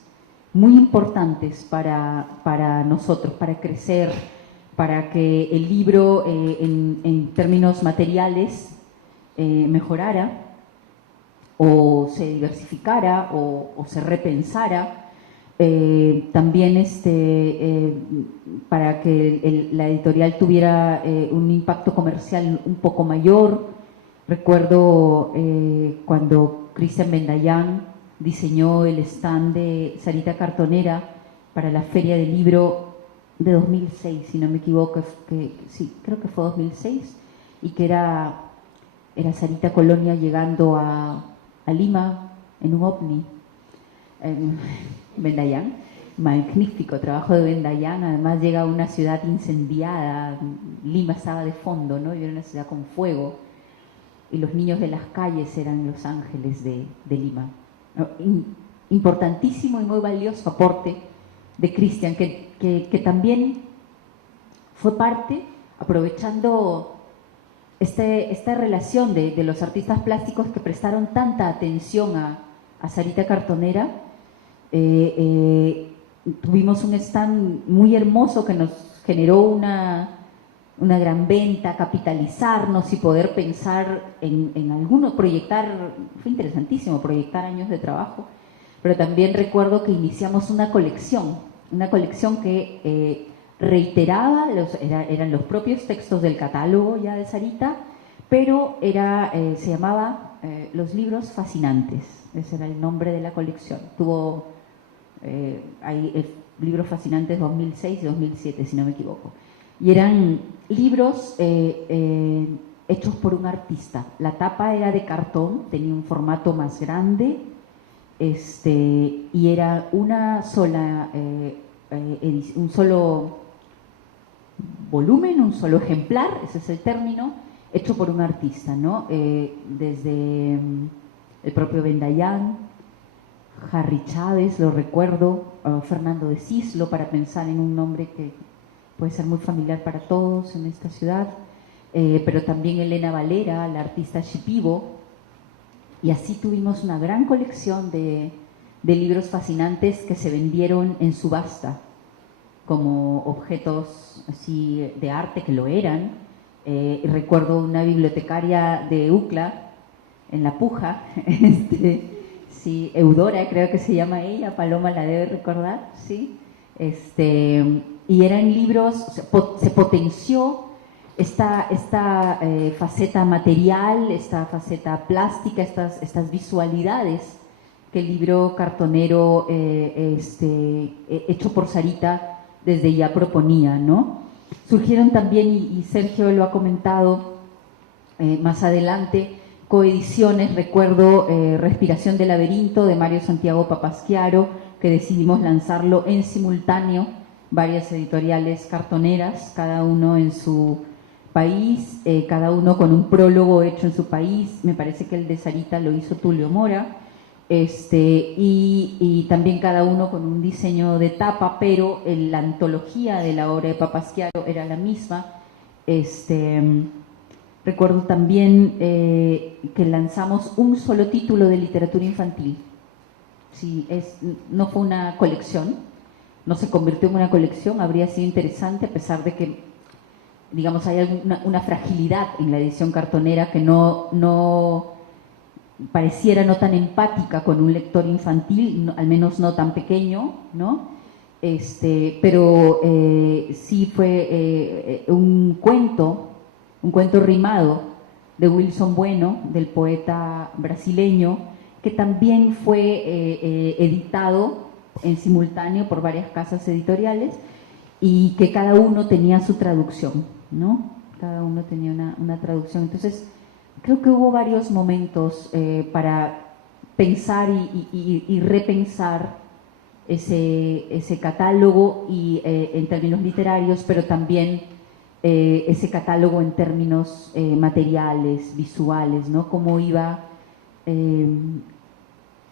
muy importantes para nosotros, para crecer, para que el libro en términos materiales mejorara, o se diversificara, o se repensara. También para que la editorial tuviera un impacto comercial un poco mayor. Recuerdo cuando Cristian Bendayán diseñó el stand de Sarita Cartonera para la Feria del Libro de 2006, si no me equivoco, sí, creo que fue 2006, y que era Sarita Colonia llegando a Lima en un ovni. Bendayán, magnífico trabajo de Bendayán. Además llega a una ciudad incendiada, Lima estaba de fondo, ¿no? Y era una ciudad con fuego, y los niños de las calles eran los ángeles de Lima. Importantísimo y muy valioso aporte de Cristian, que también fue parte, aprovechando esta relación de los artistas plásticos que prestaron tanta atención a Sarita Cartonera, tuvimos un stand muy hermoso que nos generó una gran venta, capitalizarnos y poder pensar en algunos, proyectar, fue interesantísimo proyectar años de trabajo, pero también recuerdo que iniciamos una colección que reiteraba, eran los propios textos del catálogo ya de Sarita, pero se llamaba Los Libros Fascinantes, ese era el nombre de la colección. Tuvo hay Libros Fascinantes 2006 y 2007, si no me equivoco. Y eran libros hechos por un artista. La tapa era de cartón, tenía un formato más grande, y era una sola un solo volumen, un solo ejemplar, ese es el término, hecho por un artista, ¿no? Desde el propio Ben Dayan, Harry Chávez, lo recuerdo, Fernando de Cislo, para pensar en un nombre que puede ser muy familiar para todos en esta ciudad, pero también Elena Valera, la artista Shipibo, y así tuvimos una gran colección de libros fascinantes que se vendieron en subasta como objetos así de arte, que lo eran. Recuerdo una bibliotecaria de UCLA en La Puja, sí, Eudora creo que se llama ella, Paloma la debe recordar, sí, y eran libros, se potenció esta faceta material, esta faceta plástica, estas visualidades que el libro cartonero hecho por Sarita desde ya proponía, ¿no? Surgieron también, y Sergio lo ha comentado más adelante, coediciones. Recuerdo Respiración de Laberinto de Mario Santiago Papasquiaro, que decidimos lanzarlo en simultáneo, varias editoriales cartoneras, cada uno en su país, cada uno con un prólogo hecho en su país. Me parece que el de Sarita lo hizo Tulio Mora, y también cada uno con un diseño de tapa, pero la antología de la obra de Papasquiaro era la misma. Recuerdo también que lanzamos un solo título de literatura infantil. Sí, no fue una colección, no se convirtió en una colección. Habría sido interesante, a pesar de que, digamos, hay una fragilidad en la edición cartonera que no pareciera no tan empática con un lector infantil, al menos no tan pequeño, ¿no? Pero sí fue un cuento rimado de Wilson Bueno, del poeta brasileño, que también fue editado en simultáneo por varias casas editoriales, y que cada uno tenía su traducción, ¿no? Cada uno tenía una traducción. Entonces, creo que hubo varios momentos para pensar y repensar ese catálogo, y en términos literarios, pero también ese catálogo en términos materiales, visuales, ¿no? Cómo iba.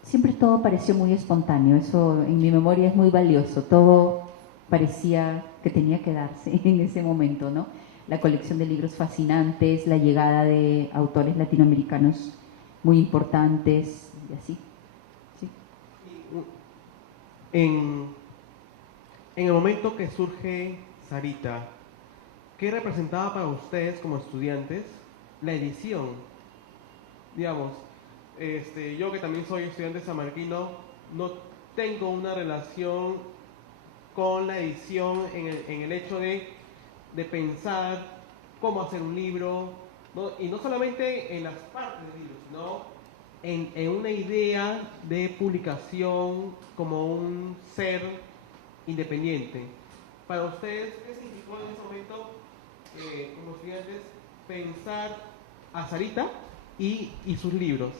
Siempre todo pareció muy espontáneo, eso en mi memoria es muy valioso, todo parecía que tenía que darse en ese momento, ¿no? La colección de libros fascinantes, la llegada de autores latinoamericanos muy importantes, y así. ¿Sí? En el momento que surge Sarita, ¿qué representaba para ustedes como estudiantes la edición? Digamos, yo que también soy estudiante sanmarquino, no tengo una relación con la edición en el hecho de pensar cómo hacer un libro, ¿no? Y no solamente en las partes del libro, sino en una idea de publicación como un ser independiente. Para ustedes, ¿qué significó en ese momento, como estudiantes, pensar a Sarita y sus libros?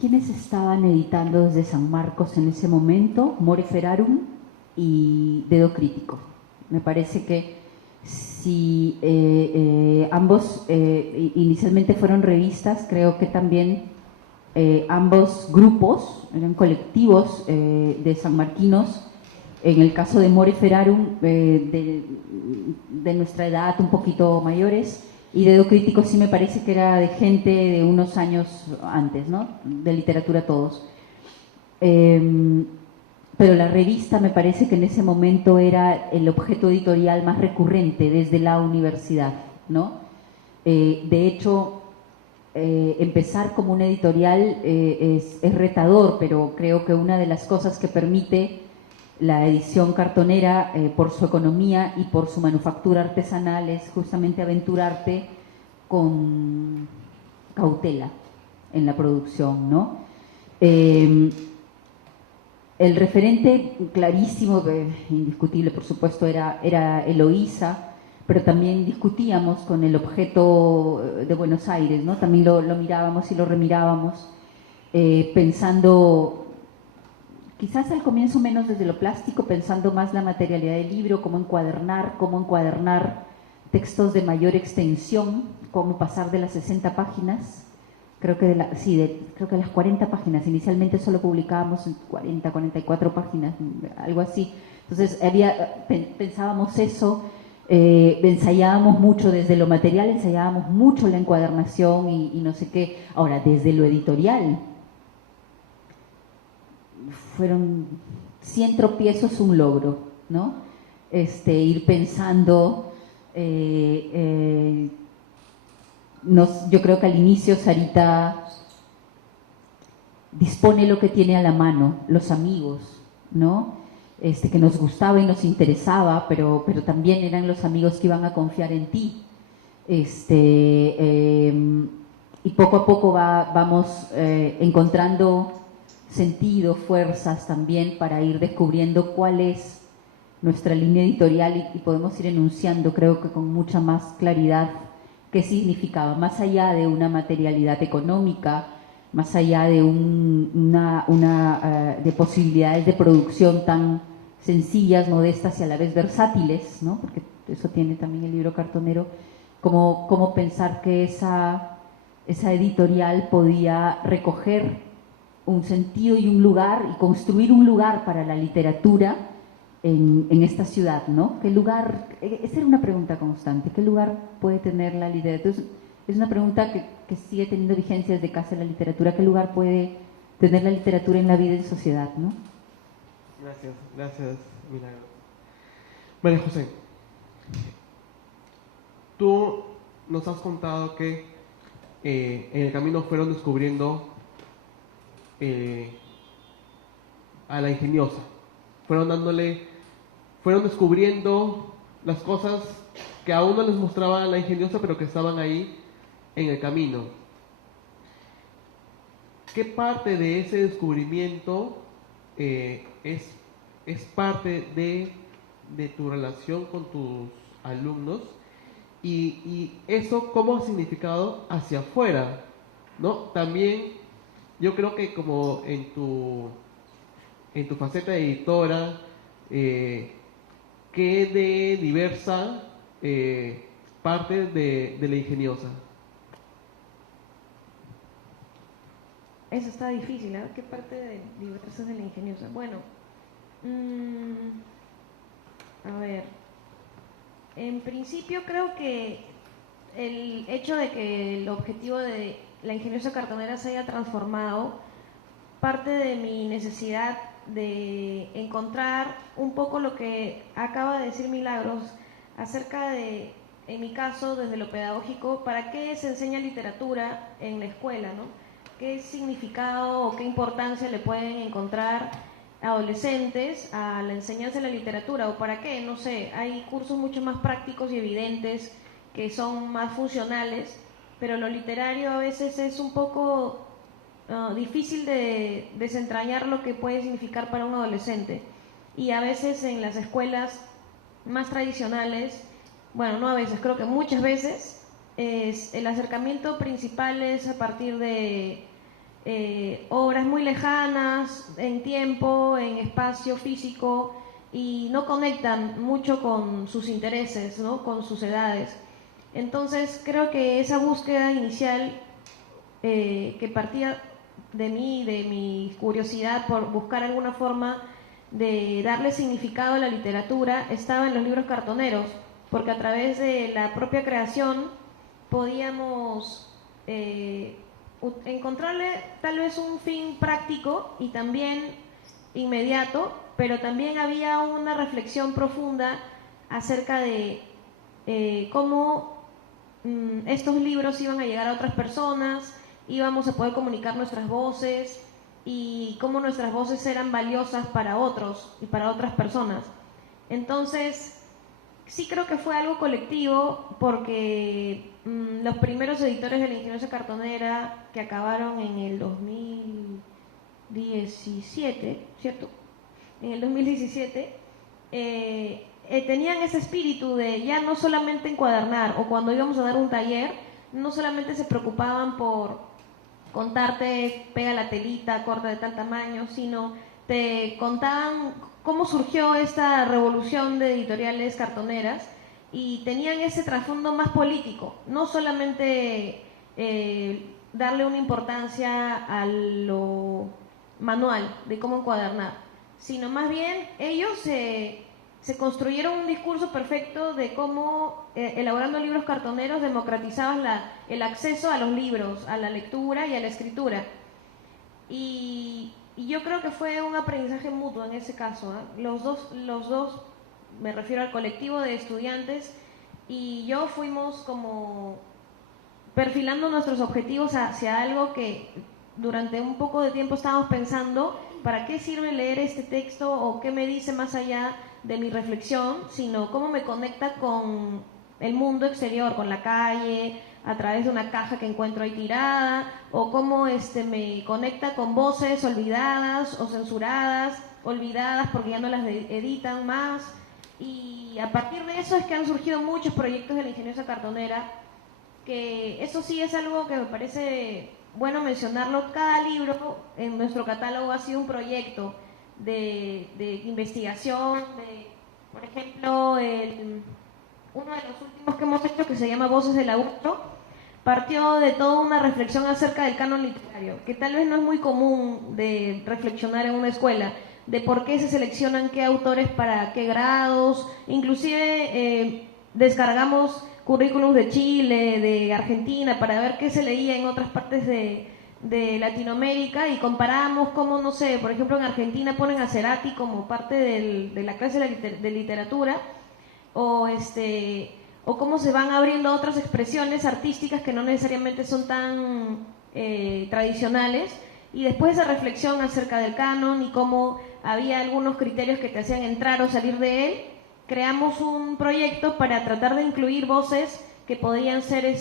¿Quiénes estaban editando desde San Marcos en ese momento? More Ferarum y Dedo Crítico. Me parece que si ambos inicialmente fueron revistas, creo que también ambos grupos, eran colectivos de sanmarquinos, En el caso de More Ferarum, de nuestra edad, un poquito mayores, y Dedo Crítico sí me parece que era de gente de unos años antes, ¿no? De literatura todos. Pero la revista me parece que en ese momento era el objeto editorial más recurrente desde la universidad, ¿no? De hecho, empezar como una editorial es retador, pero creo que una de las cosas que permite la edición cartonera, por su economía y por su manufactura artesanal, es justamente aventurarte con cautela en la producción, ¿no? El referente clarísimo, indiscutible por supuesto, era Eloísa, pero también discutíamos con el objeto de Buenos Aires, ¿no? También lo mirábamos y lo remirábamos, pensando, quizás al comienzo menos desde lo plástico, pensando más la materialidad del libro, cómo encuadernar textos de mayor extensión, cómo pasar de las 60 páginas, creo que de las 40 páginas, inicialmente solo publicábamos 40, 44 páginas, algo así. Entonces pensábamos eso, ensayábamos mucho desde lo material, ensayábamos mucho la encuadernación y no sé qué. Ahora, desde lo editorial, fueron 100 tropiezos, un logro, ¿no? Ir pensando, yo creo que al inicio Sarita dispone lo que tiene a la mano, los amigos, ¿no? Que nos gustaba y nos interesaba, pero también eran los amigos que iban a confiar en ti. Y poco a poco vamos encontrando sentido, fuerzas también para ir descubriendo cuál es nuestra línea editorial y podemos ir enunciando, creo que con mucha más claridad, qué significaba, más allá de una materialidad económica, más allá de de posibilidades de producción tan sencillas, modestas y a la vez versátiles, ¿no? Porque eso tiene también el libro cartonero, cómo pensar que esa editorial podía recoger un sentido y un lugar y construir un lugar para la literatura en esta ciudad, ¿no? ¿Qué lugar? Esa era una pregunta constante. ¿Qué lugar puede tener la literatura? Es una pregunta que sigue teniendo vigencia desde Casa de la Literatura. ¿Qué lugar puede tener la literatura en la vida y sociedad, ¿no? Gracias, Milagros. María José, tú nos has contado que en el camino fueron descubriendo a la ingeniosa, fueron descubriendo las cosas que aún no les mostraba la ingeniosa, pero que estaban ahí en el camino. ¿Qué parte de ese descubrimiento es parte de tu relación con tus alumnos? Y eso, ¿cómo ha significado hacia afuera? ¿No? También yo creo que como en tu faceta de editora, que de diversa parte de la ingeniosa. Eso está difícil, ¿eh? ¿Qué parte de diversas de la ingeniosa? Bueno, a ver, en principio creo que el hecho de que el objetivo de la ingeniosa cartonera se haya transformado parte de mi necesidad de encontrar un poco lo que acaba de decir Milagros acerca de, en mi caso, desde lo pedagógico, para qué se enseña literatura en la escuela, ¿no? ¿Qué significado o qué importancia le pueden encontrar adolescentes a la enseñanza de la literatura? ¿O para qué? No sé, hay cursos mucho más prácticos y evidentes que son más funcionales, pero lo literario a veces es un poco difícil de desentrañar lo que puede significar para un adolescente. Y a veces en las escuelas más tradicionales, bueno, no a veces, creo que muchas veces, el acercamiento principal es a partir de obras muy lejanas en tiempo, en espacio físico, y no conectan mucho con sus intereses, ¿no? Con sus edades. Entonces creo que esa búsqueda inicial que partía de mí, de mi curiosidad por buscar alguna forma de darle significado a la literatura estaba en los libros cartoneros, porque a través de la propia creación podíamos encontrarle tal vez un fin práctico y también inmediato, pero también había una reflexión profunda acerca de cómo estos libros iban a llegar a otras personas, íbamos a poder comunicar nuestras voces y cómo nuestras voces eran valiosas para otros y para otras personas. Entonces, sí creo que fue algo colectivo porque los primeros editores de La Ingeniosa Cartonera, que acabaron en el 2017, ¿cierto? En el 2017, tenían ese espíritu de ya no solamente encuadernar, o cuando íbamos a dar un taller, no solamente se preocupaban por contarte, pega la telita, corta de tal tamaño, sino te contaban cómo surgió esta revolución de editoriales cartoneras y tenían ese trasfondo más político, no solamente darle una importancia a lo manual de cómo encuadernar, sino más bien ellos se construyeron un discurso perfecto de cómo, elaborando libros cartoneros, democratizaban el acceso a los libros, a la lectura y a la escritura. Y yo creo que fue un aprendizaje mutuo en ese caso, ¿eh? Los dos, me refiero al colectivo de estudiantes y yo, fuimos como perfilando nuestros objetivos hacia algo que durante un poco de tiempo estábamos pensando, ¿para qué sirve leer este texto o qué me dice más allá de mi reflexión, sino cómo me conecta con el mundo exterior, con la calle, a través de una caja que encuentro ahí tirada, o cómo me conecta con voces olvidadas o censuradas, olvidadas porque ya no las editan más? Y a partir de eso es que han surgido muchos proyectos de La Ingeniosa Cartonera, que eso sí es algo que me parece bueno mencionarlo. Cada libro en nuestro catálogo ha sido un proyecto de investigación, por ejemplo, uno de los últimos que hemos hecho, que se llama Voces del Aburto, partió de toda una reflexión acerca del canon literario, que tal vez no es muy común de reflexionar en una escuela, de por qué se seleccionan qué autores para qué grados, inclusive descargamos currículums de Chile, de Argentina, para ver qué se leía en otras partes de Latinoamérica y comparamos cómo, no sé, por ejemplo en Argentina ponen a Cerati como parte de la clase de literatura, o cómo se van abriendo otras expresiones artísticas que no necesariamente son tan tradicionales, y después esa reflexión acerca del canon y cómo había algunos criterios que te hacían entrar o salir de él, creamos un proyecto para tratar de incluir voces que podían ser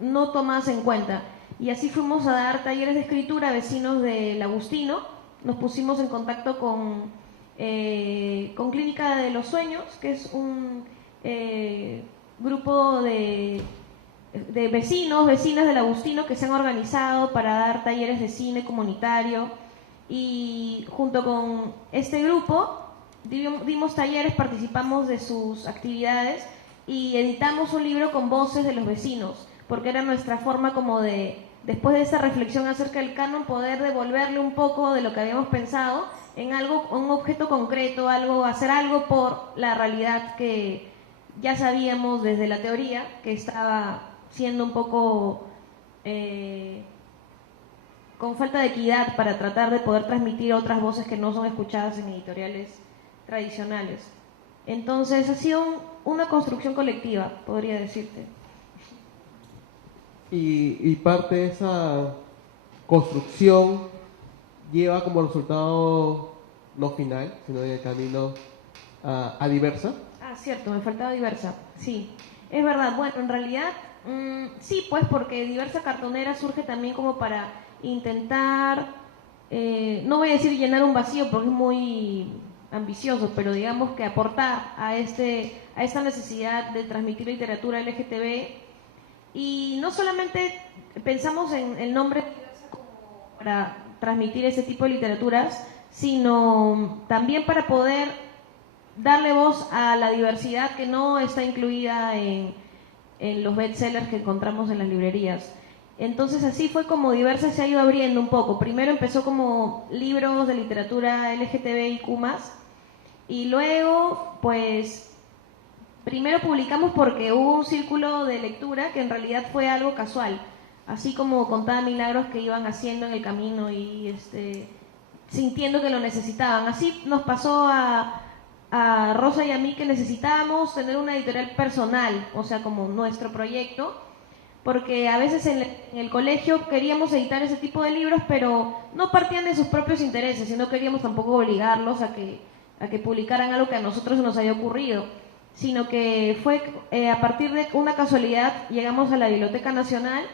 no tomadas en cuenta. Y así fuimos a dar talleres de escritura a vecinos del Agustino. Nos pusimos en contacto con Clínica de los Sueños, que es un grupo de vecinas del Agustino que se han organizado para dar talleres de cine comunitario. Y junto con este grupo dimos talleres, participamos de sus actividades y editamos un libro con voces de los vecinos, porque era nuestra forma como de, después de esa reflexión acerca del canon, poder devolverle un poco de lo que habíamos pensado en algo, un objeto concreto, hacer algo por la realidad que ya sabíamos desde la teoría que estaba siendo un poco con falta de equidad para tratar de poder transmitir otras voces que no son escuchadas en editoriales tradicionales. Entonces ha sido una construcción colectiva, podría decirte. Y parte de esa construcción lleva como resultado no final, sino de camino a Diversa. Ah, cierto, me faltaba Diversa, sí. Es verdad, bueno, en realidad sí, pues porque Diversa Cartonera surge también como para intentar, no voy a decir llenar un vacío porque es muy ambicioso, pero digamos que aportar a esta necesidad de transmitir literatura LGTB. Y no solamente pensamos en el nombre como para transmitir ese tipo de literaturas, sino también para poder darle voz a la diversidad que no está incluida en los bestsellers que encontramos en las librerías. Entonces así fue como Diversa se ha ido abriendo un poco. Primero empezó como libros de literatura LGTBIQ+, y luego pues primero publicamos porque hubo un círculo de lectura que en realidad fue algo casual, así como contaba Milagros que iban haciendo en el camino y sintiendo que lo necesitaban. Así nos pasó a Rosa y a mí, que necesitábamos tener una editorial personal, o sea, como nuestro proyecto, porque a veces en el colegio queríamos editar ese tipo de libros, pero no partían de sus propios intereses, y no queríamos tampoco obligarlos a que publicaran algo que a nosotros se nos había ocurrido, sino que fue a partir de una casualidad llegamos a la Biblioteca Nacional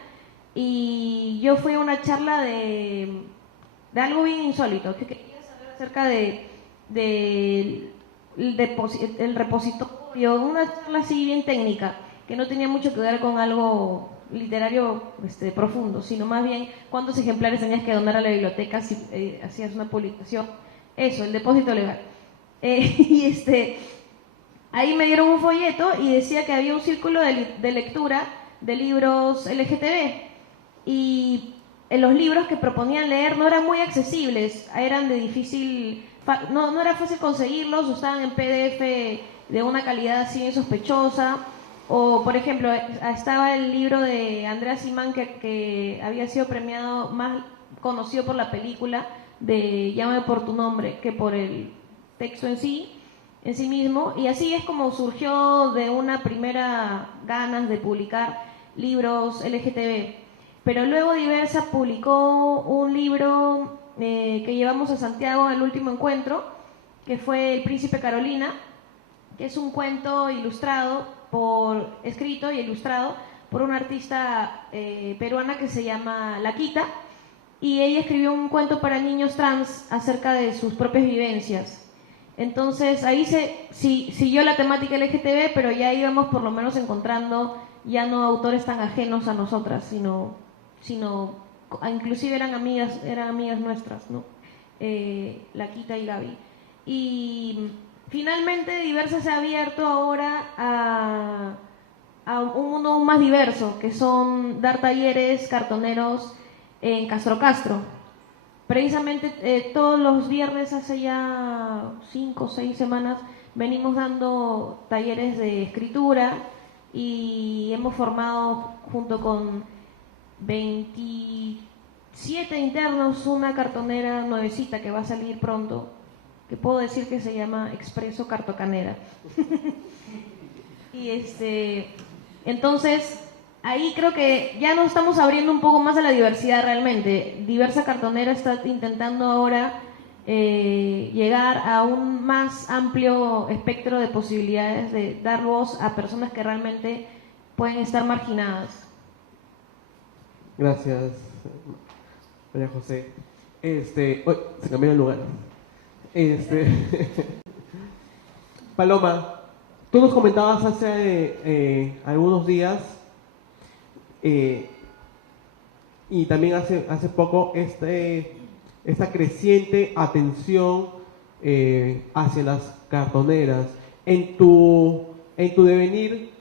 y yo fui a una charla de algo bien insólito, que quería saber acerca del repositorio, una charla así bien técnica, que no tenía mucho que ver con algo literario profundo, sino más bien cuántos ejemplares tenías que donar a la biblioteca si hacías una publicación. Eso, el depósito legal. Ahí me dieron un folleto y decía que había un círculo de lectura de libros LGTB, y los libros que proponían leer no eran muy accesibles, eran de difícil, no era fácil conseguirlos, o estaban en PDF de una calidad así insospechosa. O, por ejemplo, estaba el libro de Andrea Simán que había sido premiado, más conocido por la película de Llámame por tu nombre que por el texto en sí mismo, y así es como surgió de una primera ganas de publicar libros LGTB. Pero luego Diversa publicó un libro que llevamos a Santiago en el último encuentro, que fue El Príncipe Carolina, que es un cuento ilustrado escrito y ilustrado por una artista peruana que se llama Laquita, y ella escribió un cuento para niños trans acerca de sus propias vivencias. Entonces ahí siguió la temática LGTB, pero ya íbamos por lo menos encontrando ya no autores tan ajenos a nosotras, sino inclusive eran amigas nuestras, ¿no? Laquita y Gaby. Y finalmente Diversa se ha abierto ahora a un mundo aún más diverso, que son dar talleres cartoneros en Castro. Precisamente todos los viernes, hace ya 5 o 6 semanas, venimos dando talleres de escritura, y hemos formado junto con 27 internos una cartonera nuevecita que va a salir pronto, que puedo decir que se llama Expreso Cartocanera. Y entonces ahí creo que ya nos estamos abriendo un poco más a la diversidad realmente. Diversa Cartonera está intentando ahora llegar a un más amplio espectro de posibilidades de dar voz a personas que realmente pueden estar marginadas. Gracias, María José. Se cambió el lugar. Paloma, tú nos comentabas hace algunos días y también hace poco esta creciente atención hacia las cartoneras. En tu devenir,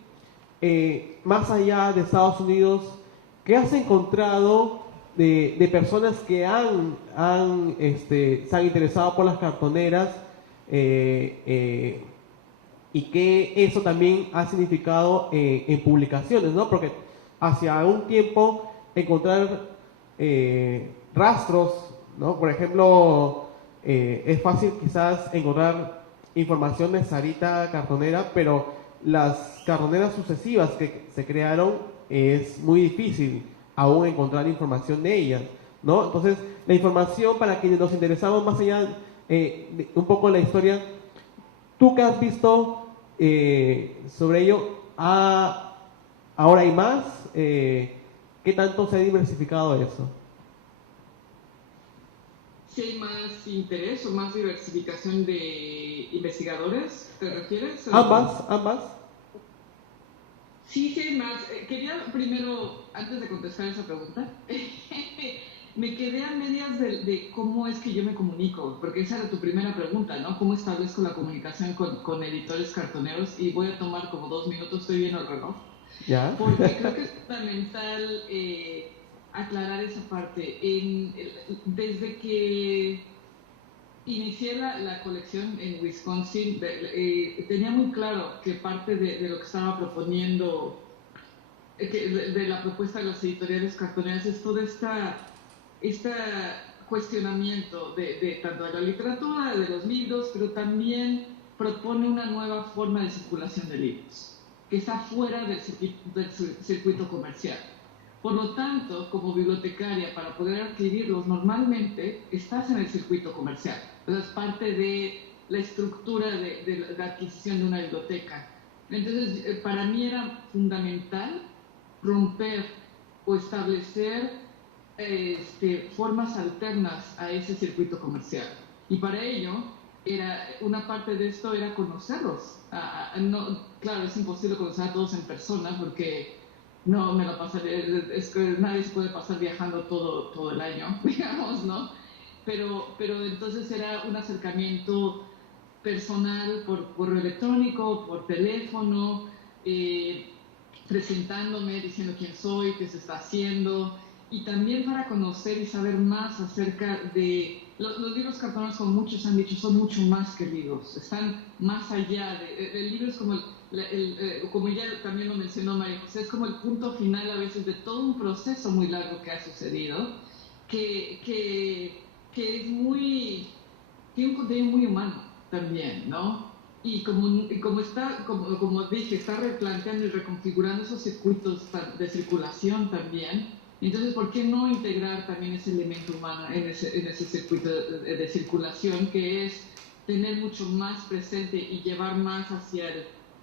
más allá de Estados Unidos, ¿qué has encontrado de personas que se han interesado por las cartoneras y que eso también ha significado en publicaciones, ¿no? Porque hacia un tiempo encontrar rastros, ¿no? Por ejemplo, es fácil quizás encontrar información de Sarita Cartonera, pero las cartoneras sucesivas que se crearon es muy difícil aún encontrar información de ellas, ¿no? Entonces, la información para quienes nos interesamos más allá de un poco la historia, ¿tú qué has visto sobre ello? ¿Ahora hay más? ¿Qué tanto se ha diversificado eso? ¿Si hay más interés o más diversificación de investigadores, te refieres? Ambas. Sí, hay más. Quería primero, antes de contestar esa pregunta, me quedé a medias de cómo es que yo me comunico, porque esa era tu primera pregunta, ¿no? ¿Cómo establezco la comunicación con editores cartoneros? Y voy a tomar como 2 minutos, estoy viendo el reloj. ¿Ya? Porque creo que es fundamental aclarar esa parte. Desde que inicié la colección en Wisconsin, tenía muy claro que parte de lo que estaba proponiendo, de la propuesta de las editoriales cartoneras, es todo este cuestionamiento tanto de la literatura, de los libros, pero también propone una nueva forma de circulación de libros, que está fuera del circuito comercial. Por lo tanto, como bibliotecaria, para poder adquirirlos, normalmente estás en el circuito comercial. Es parte de la estructura de la adquisición de una biblioteca. Entonces, para mí era fundamental romper o establecer formas alternas a ese circuito comercial. Y para ello, una parte de esto era conocerlos. Claro, es imposible conocer a todos en persona porque no me lo pasaré, es que nadie se puede pasar viajando todo el año, digamos, ¿no? Pero entonces era un acercamiento personal por correo electrónico, por teléfono, presentándome, diciendo quién soy, qué se está haciendo, y también para conocer y saber más acerca de... Los libros cartoneros, como muchos han dicho, son mucho más que libros, están más allá el libro es como como ya también lo mencionó María José, es como el punto final a veces de todo un proceso muy largo que ha sucedido, que es tiene un contenido muy humano también, ¿no? Y como dije, está replanteando y reconfigurando esos circuitos de circulación también. Entonces, ¿por qué no integrar también ese elemento humano en ese circuito de circulación, que es tener mucho más presente y llevar más hacia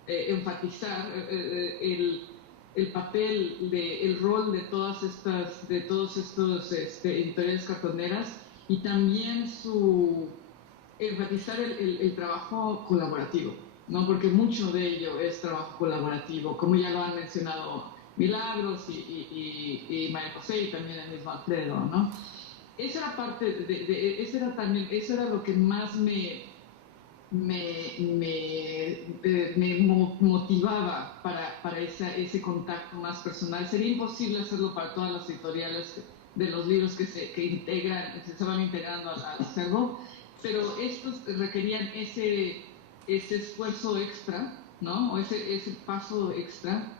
enfatizar el papel, el rol de todos estos editoriales cartoneras, y también enfatizar el trabajo colaborativo, ¿no? Porque mucho de ello es trabajo colaborativo, como ya lo han mencionado Milagros y María José, y también el mismo Alfredo, ¿no? Esa era parte eso era lo que más me motivaba para ese contacto más personal. Sería imposible hacerlo para todas las editoriales de los libros que se van integrando al acervo, pero estos requerían ese esfuerzo extra, ¿no? O ese paso extra,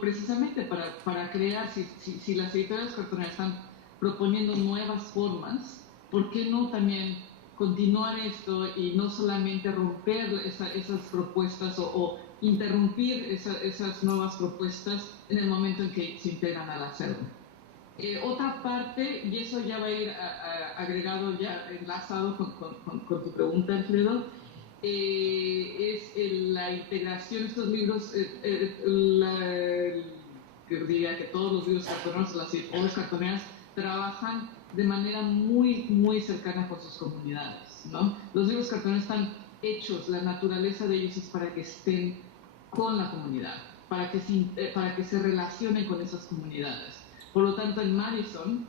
precisamente para crear, si las editoriales cartoneras están proponiendo nuevas formas, ¿por qué no también continuar esto y no solamente romper esas propuestas o interrumpir esas nuevas propuestas en el momento en que se integran al acervo? Otra parte, y eso ya va a ir agregado, ya enlazado con tu pregunta, Alfredo, es la integración de estos libros, yo diría que todos los libros cartoneros, las editoriales cartoneras, trabajan de manera muy, muy cercana con sus comunidades, ¿no? Los libros cartoneros están hechos, la naturaleza de ellos es para que estén con la comunidad, para que se relacionen con esas comunidades. Por lo tanto, en Madison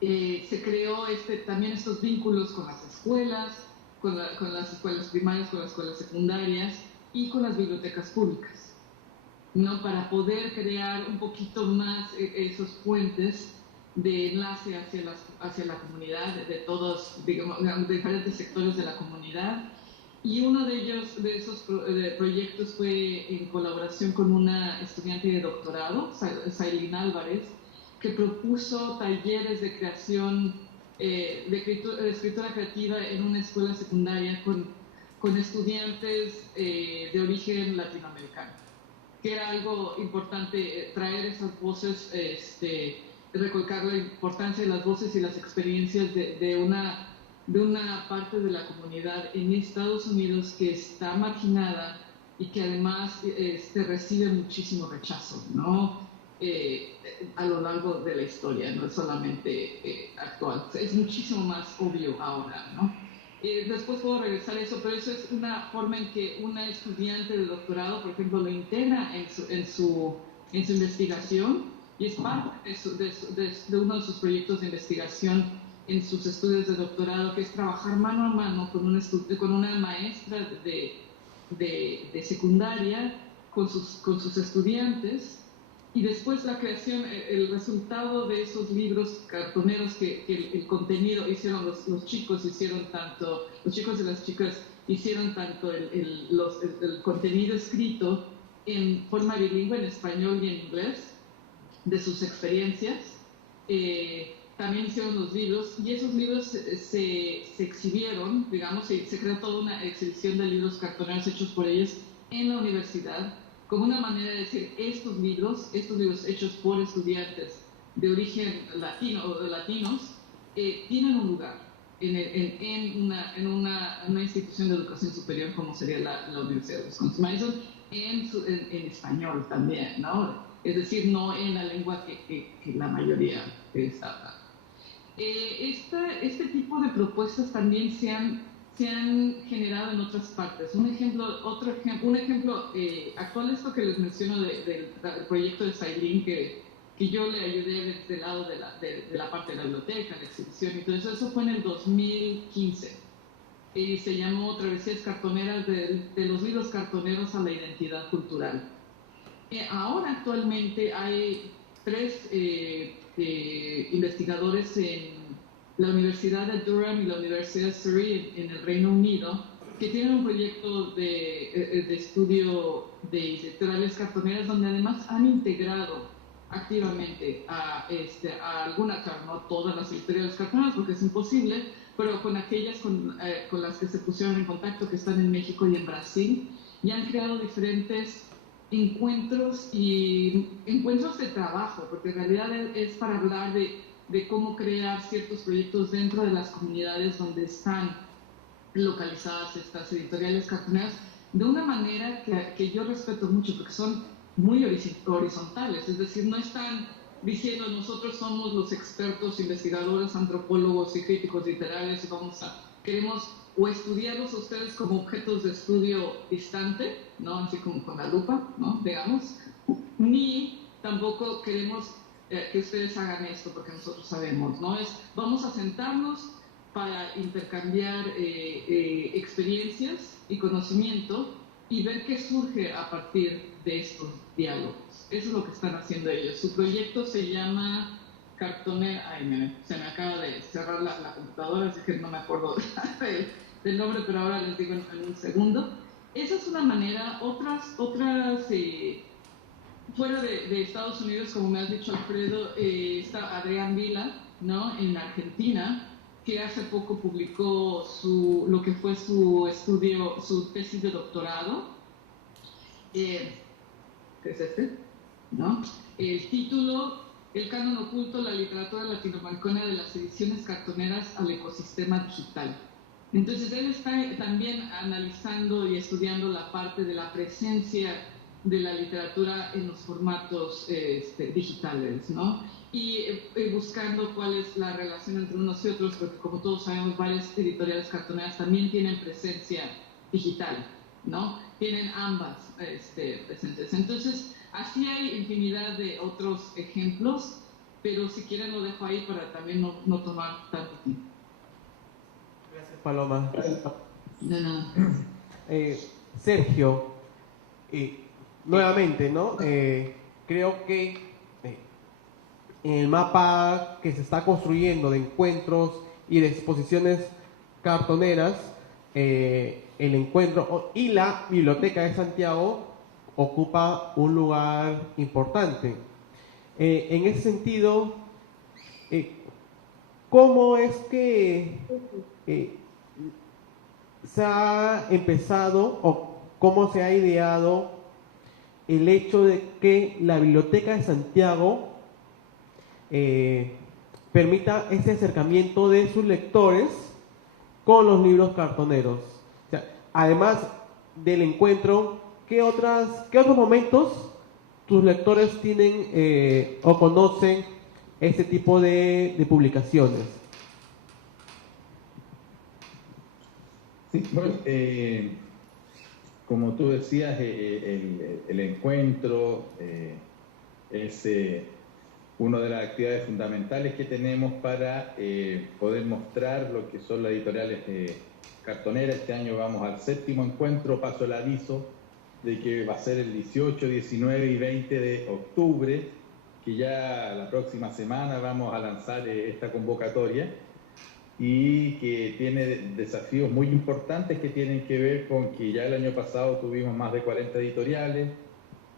se creó también estos vínculos con las escuelas, con las escuelas primarias, con las escuelas secundarias y con las bibliotecas públicas, ¿no? Para poder crear un poquito más esos puentes de enlace hacia la comunidad, de todos, digamos, de diferentes sectores de la comunidad. Y uno de esos proyectos fue en colaboración con una estudiante de doctorado, Sailin Álvarez, que propuso talleres de creación, de escritura creativa en una escuela secundaria con estudiantes de origen latinoamericano, que era algo importante, traer esas voces, recalcar la importancia de las voces y las experiencias de una parte de la comunidad en Estados Unidos que está marginada y que además recibe muchísimo rechazo, ¿no? A lo largo de la historia, no es solamente actual, es muchísimo más obvio ahora, ¿no? Después puedo regresar a eso, pero eso es una forma en que una estudiante de doctorado, por ejemplo, lo integra en su investigación, y es parte de uno de sus proyectos de investigación en sus estudios de doctorado, que es trabajar mano a mano con una maestra de secundaria, con sus estudiantes, y después la creación, el resultado de esos libros cartoneros que el contenido hicieron los chicos, los chicos y las chicas hicieron tanto el contenido escrito en forma bilingüe, en español y en inglés, de sus experiencias. También hicieron los libros, y esos libros se exhibieron, digamos, se creó toda una exhibición de libros cartoneros hechos por ellos en la universidad, como una manera de decir, estos libros hechos por estudiantes de origen latino o de latinos, tienen un lugar en una institución de educación superior como sería la Universidad de Wisconsin-Madison, en español también, ¿no? Es decir, no en la lengua que la mayoría habla. Este tipo de propuestas también se han generado en otras partes. Un ejemplo actual es lo que les menciono del proyecto de Sailin, que yo le ayudé desde el lado de la parte de la biblioteca, la exhibición y todo eso. Eso fue en el 2015. Se llamó Travesías Cartoneras, de los libros cartoneros a la identidad cultural. Ahora actualmente hay 3 investigadores en la Universidad de Durham y la Universidad de Surrey en el Reino Unido, que tienen un proyecto de estudio de editoriales cartoneras, donde además han integrado activamente a algunas, claro, no todas las editoriales cartoneras porque es imposible, pero con aquellas con las que se pusieron en contacto, que están en México y en Brasil, y han creado diferentes encuentros de trabajo, porque en realidad es para hablar de cómo crear ciertos proyectos dentro de las comunidades donde están localizadas estas editoriales cartoneras, de una manera que yo respeto mucho, porque son muy horizontales, es decir, no están diciendo nosotros somos los expertos, investigadores, antropólogos y críticos literarios y queremos o estudiarlos a ustedes como objetos de estudio distante, ¿no? Así como con la lupa, ¿no? Digamos, ni tampoco queremos que ustedes hagan esto porque nosotros sabemos, ¿no? Vamos a sentarnos para intercambiar experiencias y conocimiento y ver qué surge a partir de estos diálogos. Eso es lo que están haciendo ellos. Su proyecto se llama Cartonera. Ay, se me acaba de cerrar la computadora, así que no me acuerdo del nombre, pero ahora les digo en un segundo. Esa es una manera. Otras fuera de Estados Unidos, como me has dicho, Alfredo, está Adrián Vila, ¿no? En Argentina, que hace poco publicó lo que fue su tesis de doctorado, que es ¿no? El título: El canon oculto, la literatura latinoamericana de las ediciones cartoneras al ecosistema digital. Entonces él está también analizando y estudiando la parte de la presencia de la literatura en los formatos digitales, ¿no? Y buscando cuál es la relación entre unos y otros, porque como todos sabemos, varias editoriales cartoneras también tienen presencia digital, ¿no? Tienen ambas presentes. Entonces, así hay infinidad de otros ejemplos, pero si quieren lo dejo ahí para también no tomar tanto tiempo. Gracias, Paloma. De nada. Sergio, nuevamente, ¿no? Creo que en el mapa que se está construyendo de encuentros y de exposiciones cartoneras, el encuentro y la Biblioteca de Santiago ocupa un lugar importante. En ese sentido, ¿cómo es que se ha empezado o cómo se ha ideado el hecho de que la Biblioteca de Santiago permita ese acercamiento de sus lectores con los libros cartoneros? O sea, además del encuentro, ¿qué otros momentos tus lectores tienen o conocen este tipo de publicaciones? Sí, bueno, como tú decías, el encuentro es una de las actividades fundamentales que tenemos para poder mostrar lo que son las editoriales cartoneras. Este año vamos al 7º encuentro, paso el aviso, de que va a ser el 18, 19 y 20 de octubre, que ya la próxima semana vamos a lanzar esta convocatoria, y que tiene desafíos muy importantes que tienen que ver con que ya el año pasado tuvimos más de 40 editoriales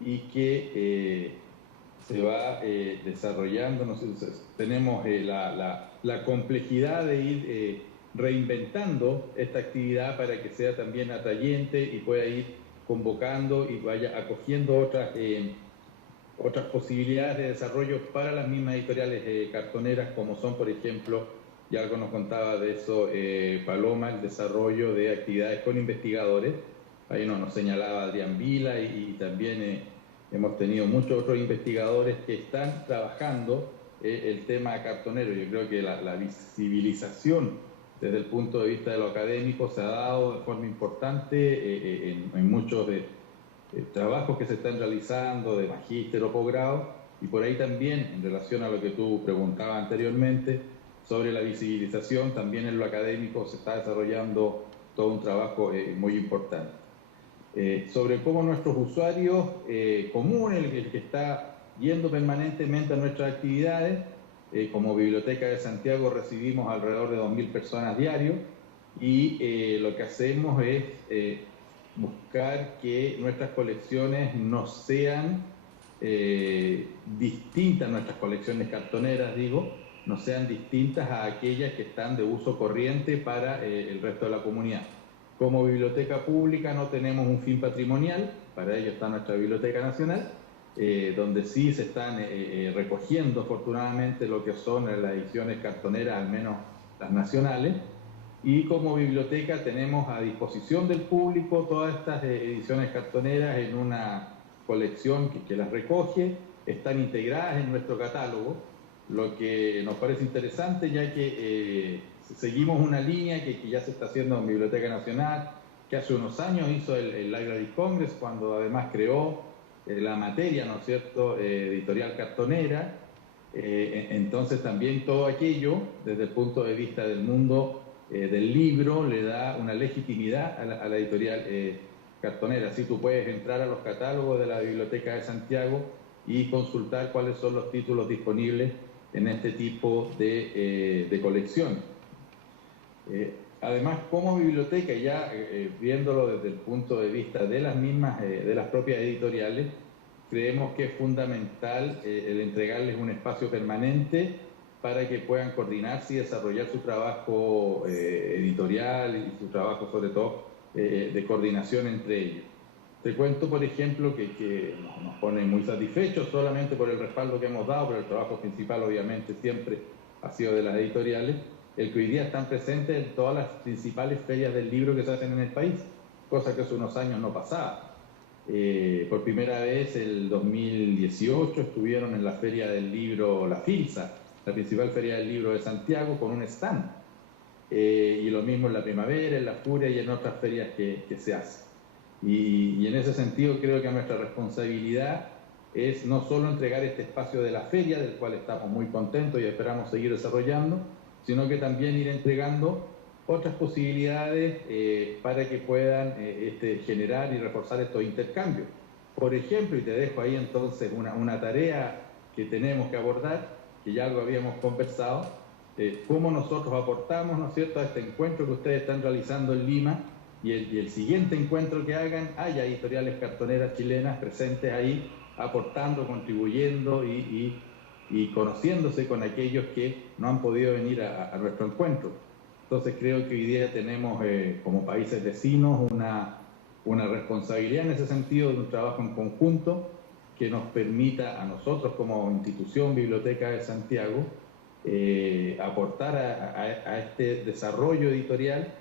y que se va desarrollando, tenemos la complejidad de ir reinventando esta actividad para que sea también atrayente y pueda ir convocando y vaya acogiendo otras posibilidades de desarrollo para las mismas editoriales cartoneras, como son, por ejemplo, y algo nos contaba de eso Paloma, el desarrollo de actividades con investigadores. Ahí nos señalaba Adrián Vila y también hemos tenido muchos otros investigadores que están trabajando el tema cartonero. Yo creo que la visibilización desde el punto de vista de lo académico se ha dado de forma importante en muchos trabajos que se están realizando de magíster o posgrado, y por ahí también, en relación a lo que tú preguntabas anteriormente, sobre la visibilización, también en lo académico se está desarrollando todo un trabajo muy importante. Sobre cómo nuestros usuarios comunes, el que está yendo permanentemente a nuestras actividades, como Biblioteca de Santiago recibimos alrededor de 2.000 personas diarios, y lo que hacemos es buscar que nuestras colecciones no sean distintas, nuestras colecciones cartoneras, digo, no sean distintas a aquellas que están de uso corriente para el resto de la comunidad. Como biblioteca pública no tenemos un fin patrimonial, para ello está nuestra Biblioteca Nacional, donde sí se están recogiendo afortunadamente lo que son las ediciones cartoneras, al menos las nacionales, y como biblioteca tenemos a disposición del público todas estas ediciones cartoneras en una colección que las recoge, están integradas en nuestro catálogo, lo que nos parece interesante, ya que seguimos una línea que ya se está haciendo en Biblioteca Nacional, que hace unos años hizo el Library Congress, cuando además creó la materia, ¿no es cierto?, editorial cartonera. Entonces también todo aquello, desde el punto de vista del mundo del libro, le da una legitimidad a la editorial cartonera. Así tú puedes entrar a los catálogos de la Biblioteca de Santiago y consultar cuáles son los títulos disponibles en este tipo de colección. Además, como biblioteca, ya viéndolo desde el punto de vista de las mismas, de las propias editoriales, creemos que es fundamental el entregarles un espacio permanente para que puedan coordinarse y desarrollar su trabajo editorial y su trabajo, sobre todo, de coordinación entre ellos. Te cuento, por ejemplo, que nos pone muy satisfechos solamente por el respaldo que hemos dado, pero el trabajo principal obviamente siempre ha sido de las editoriales, el que hoy día están presentes en todas las principales ferias del libro que se hacen en el país, cosa que hace unos años no pasaba. Por primera vez, el 2018, estuvieron en la Feria del Libro La Filsa, la principal feria del libro de Santiago, con un stand. Y lo mismo en la Primavera, en la Furia y en otras ferias que se hacen. Y en ese sentido creo que nuestra responsabilidad es no solo entregar este espacio de la feria, del cual estamos muy contentos y esperamos seguir desarrollando, sino que también ir entregando otras posibilidades para que puedan generar y reforzar estos intercambios. Por ejemplo, y te dejo ahí entonces una tarea que tenemos que abordar, que ya lo habíamos conversado, cómo nosotros aportamos, ¿no es cierto?, a este encuentro que ustedes están realizando en Lima, y el siguiente encuentro que hagan, haya editoriales cartoneras chilenas presentes ahí, aportando, contribuyendo y conociéndose con aquellos que no han podido venir a nuestro encuentro. Entonces creo que hoy día tenemos como países vecinos una responsabilidad en ese sentido, de un trabajo en conjunto que nos permita a nosotros como institución Biblioteca de Santiago aportar a este desarrollo editorial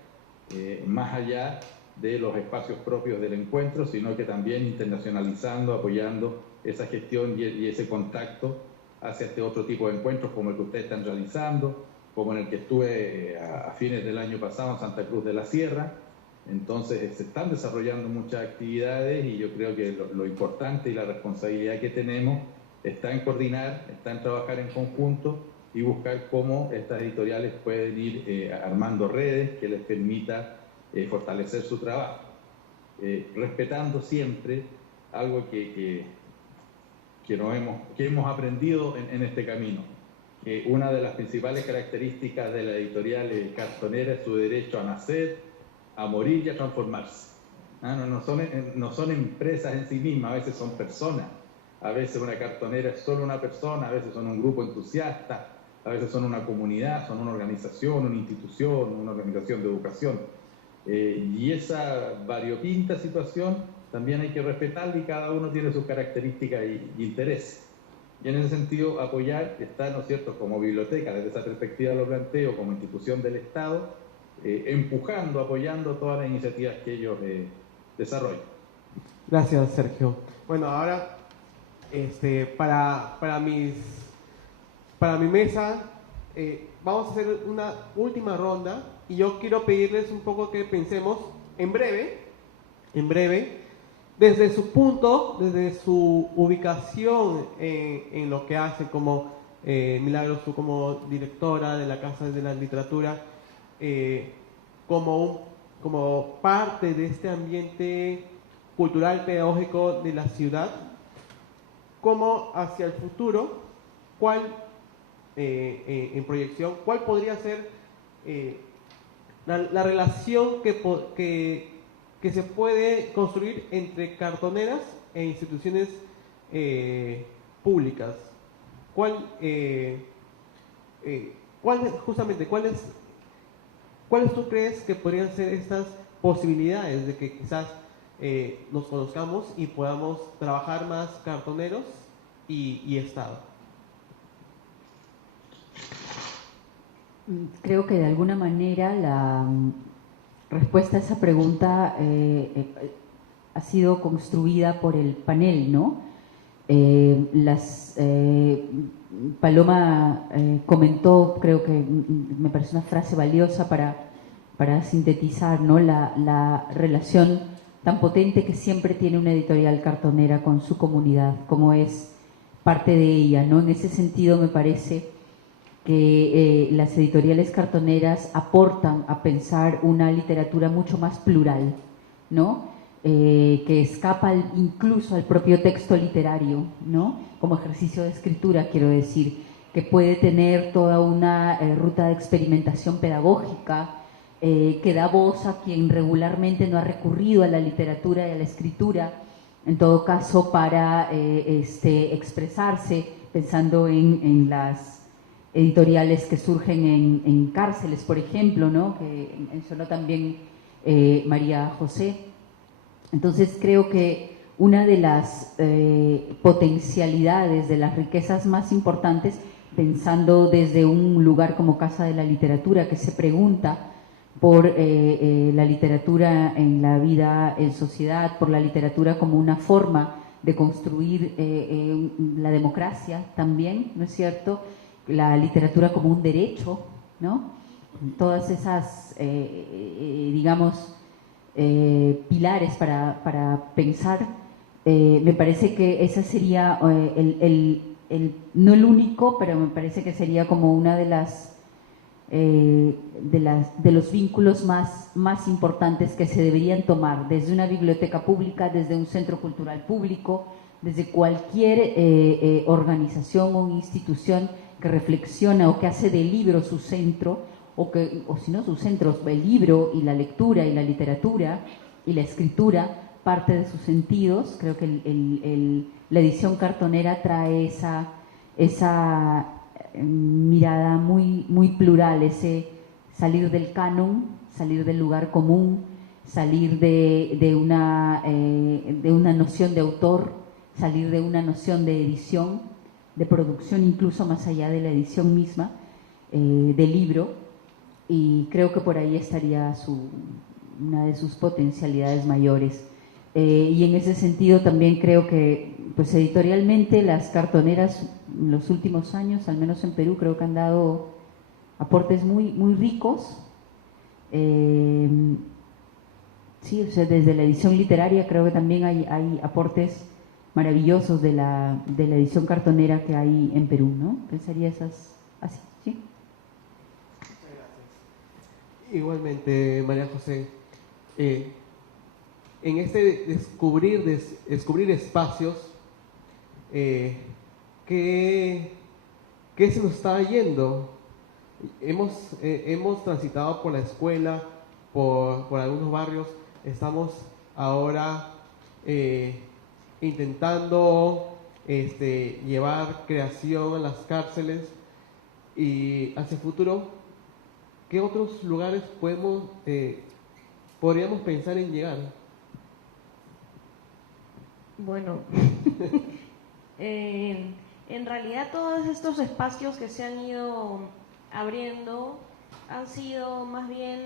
más allá de los espacios propios del encuentro, sino que también internacionalizando, apoyando esa gestión y ese contacto hacia este otro tipo de encuentros como el que ustedes están realizando, como en el que estuve a fines del año pasado en Santa Cruz de la Sierra. Entonces se están desarrollando muchas actividades y yo creo que lo importante y la responsabilidad que tenemos está en coordinar, está en trabajar en conjunto y buscar cómo estas editoriales pueden ir armando redes que les permita fortalecer su trabajo. respetando siempre algo que hemos aprendido en este camino, que una de las principales características de la editorial cartonera es su derecho a nacer, a morir y a transformarse. No son empresas en sí mismas, a veces son personas. A veces una cartonera es solo una persona, a veces son un grupo entusiasta, a veces son una comunidad, son una organización, una institución, una organización de educación. Y esa variopinta situación también hay que respetarla, y cada uno tiene sus características y intereses. Y en ese sentido, apoyar está, ¿no es cierto?, como biblioteca, desde esa perspectiva lo planteo, como institución del Estado, empujando, apoyando todas las iniciativas que ellos desarrollan. Gracias, Sergio. Bueno, ahora para mi mesa vamos a hacer una última ronda, y yo quiero pedirles un poco que pensemos en breve, desde su punto, desde su ubicación en lo que hace, como Milagros, tú como directora de la Casa de la Literatura, como parte de este ambiente cultural pedagógico de la ciudad, como hacia el futuro, en proyección, cuál podría ser la relación que se puede construir entre cartoneras e instituciones públicas. ¿Cuáles tú crees que podrían ser estas posibilidades de que quizás nos conozcamos y podamos trabajar más cartoneros y Estado? Creo que de alguna manera la respuesta a esa pregunta ha sido construida por el panel, ¿no? Paloma comentó, creo que me parece una frase valiosa para sintetizar, ¿no?, la relación tan potente que siempre tiene una editorial cartonera con su comunidad, como es parte de ella, ¿no? En ese sentido me parece que las editoriales cartoneras aportan a pensar una literatura mucho más plural, ¿no? Que escapa incluso al propio texto literario, ¿no? Como ejercicio de escritura, quiero decir, que puede tener toda una ruta de experimentación pedagógica, que da voz a quien regularmente no ha recurrido a la literatura y a la escritura, en todo caso para expresarse, pensando en las editoriales que surgen en cárceles, por ejemplo, ¿no?, que mencionó también María José. Entonces creo que una de las potencialidades, de las riquezas más importantes, pensando desde un lugar como Casa de la Literatura, que se pregunta por la literatura en la vida en sociedad, por la literatura como una forma de construir la democracia también, ¿no es cierto?, la literatura como un derecho, ¿no? Todas esas, digamos, pilares para pensar, me parece que esa sería no el único, pero me parece que sería como una de los vínculos más importantes que se deberían tomar desde una biblioteca pública, desde un centro cultural público, desde cualquier organización o institución que reflexiona o que hace del libro su centro, o si no su centro, el libro y la lectura y la literatura y la escritura, parte de sus sentidos. Creo que la edición cartonera trae esa mirada muy, muy plural, ese salir del canon, salir del lugar común, salir de una noción de autor, salir de una noción de edición, de producción, incluso más allá de la edición misma del libro, y creo que por ahí estaría una de sus potencialidades mayores. Y en ese sentido también creo que, pues, editorialmente las cartoneras en los últimos años, al menos en Perú, creo que han dado aportes muy, muy ricos. Sí, o sea, desde la edición literaria creo que también hay aportes maravillosos de la edición cartonera que hay en Perú, ¿no? Pensaría esas así, ¿sí? Muchas gracias. Igualmente, María José, en este descubrir espacios, ¿qué se nos está yendo? Hemos transitado por la escuela, por algunos barrios, estamos ahora intentando llevar creación a las cárceles, y hacia el futuro, ¿qué otros lugares podríamos pensar en llegar? Bueno, en realidad todos estos espacios que se han ido abriendo han sido más bien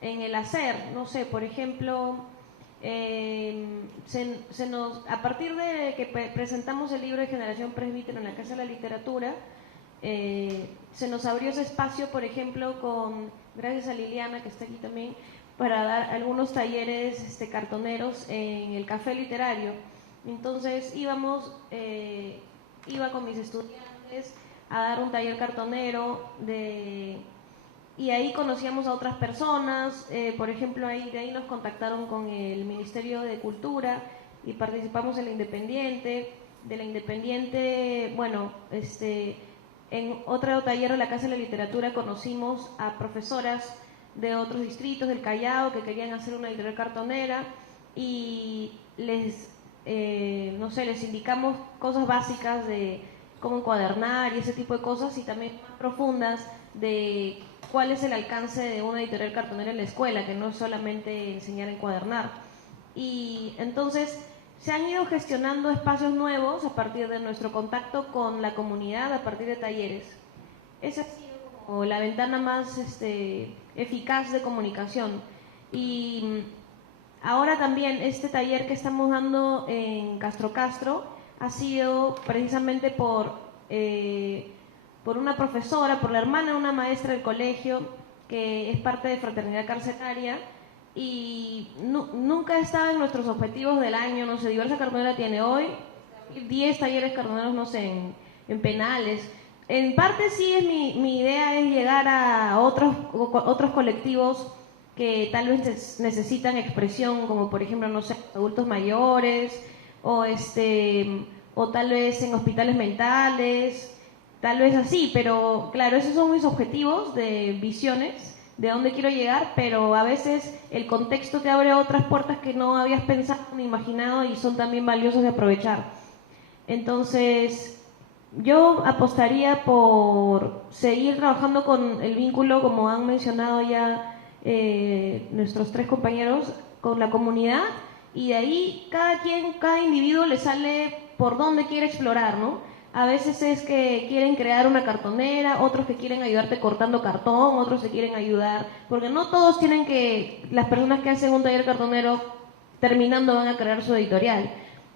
en el hacer. No sé, por ejemplo, a partir de que presentamos el libro de Generación Presbítero en la Casa de la Literatura, se nos abrió ese espacio, por ejemplo, gracias a Liliana, que está aquí también, para dar algunos talleres cartoneros en el café literario. Entonces iba con mis estudiantes a dar un taller cartonero y ahí conocíamos a otras personas. Por ejemplo, de ahí nos contactaron con el Ministerio de Cultura y participamos en la Independiente. De la Independiente, bueno, en otro taller de la Casa de la Literatura conocimos a profesoras de otros distritos del Callao que querían hacer una editorial cartonera, y les indicamos cosas básicas de cómo encuadernar y ese tipo de cosas, y también más profundas de cuál es el alcance de una editorial cartonera en la escuela, que no es solamente enseñar a encuadernar. Y entonces se han ido gestionando espacios nuevos a partir de nuestro contacto con la comunidad, a partir de talleres. Esa ha sido como la ventana más eficaz de comunicación. Y ahora también este taller que estamos dando en Castro ha sido precisamente por una profesora, por la hermana de una maestra del colegio que es parte de Fraternidad Carcelaria, y nunca estaba en nuestros objetivos del año. No sé, Diversa Cartonera tiene hoy 10 talleres cartoneros, no sé, en penales. En parte sí, mi idea es llegar a otros colectivos que tal vez necesitan expresión, como por ejemplo, no sé, adultos mayores, o tal vez en hospitales mentales, tal vez así. Pero claro, esos son mis objetivos de visiones, de dónde quiero llegar, pero a veces el contexto te abre otras puertas que no habías pensado ni imaginado, y son también valiosos de aprovechar. Entonces, yo apostaría por seguir trabajando con el vínculo, como han mencionado ya nuestros 3 compañeros, con la comunidad, y de ahí cada individuo le sale por dónde quiere explorar, ¿no? A veces es que quieren crear una cartonera, otros que quieren ayudarte cortando cartón, otros se quieren ayudar, porque no todos las personas que hacen un taller cartonero terminando van a crear su editorial.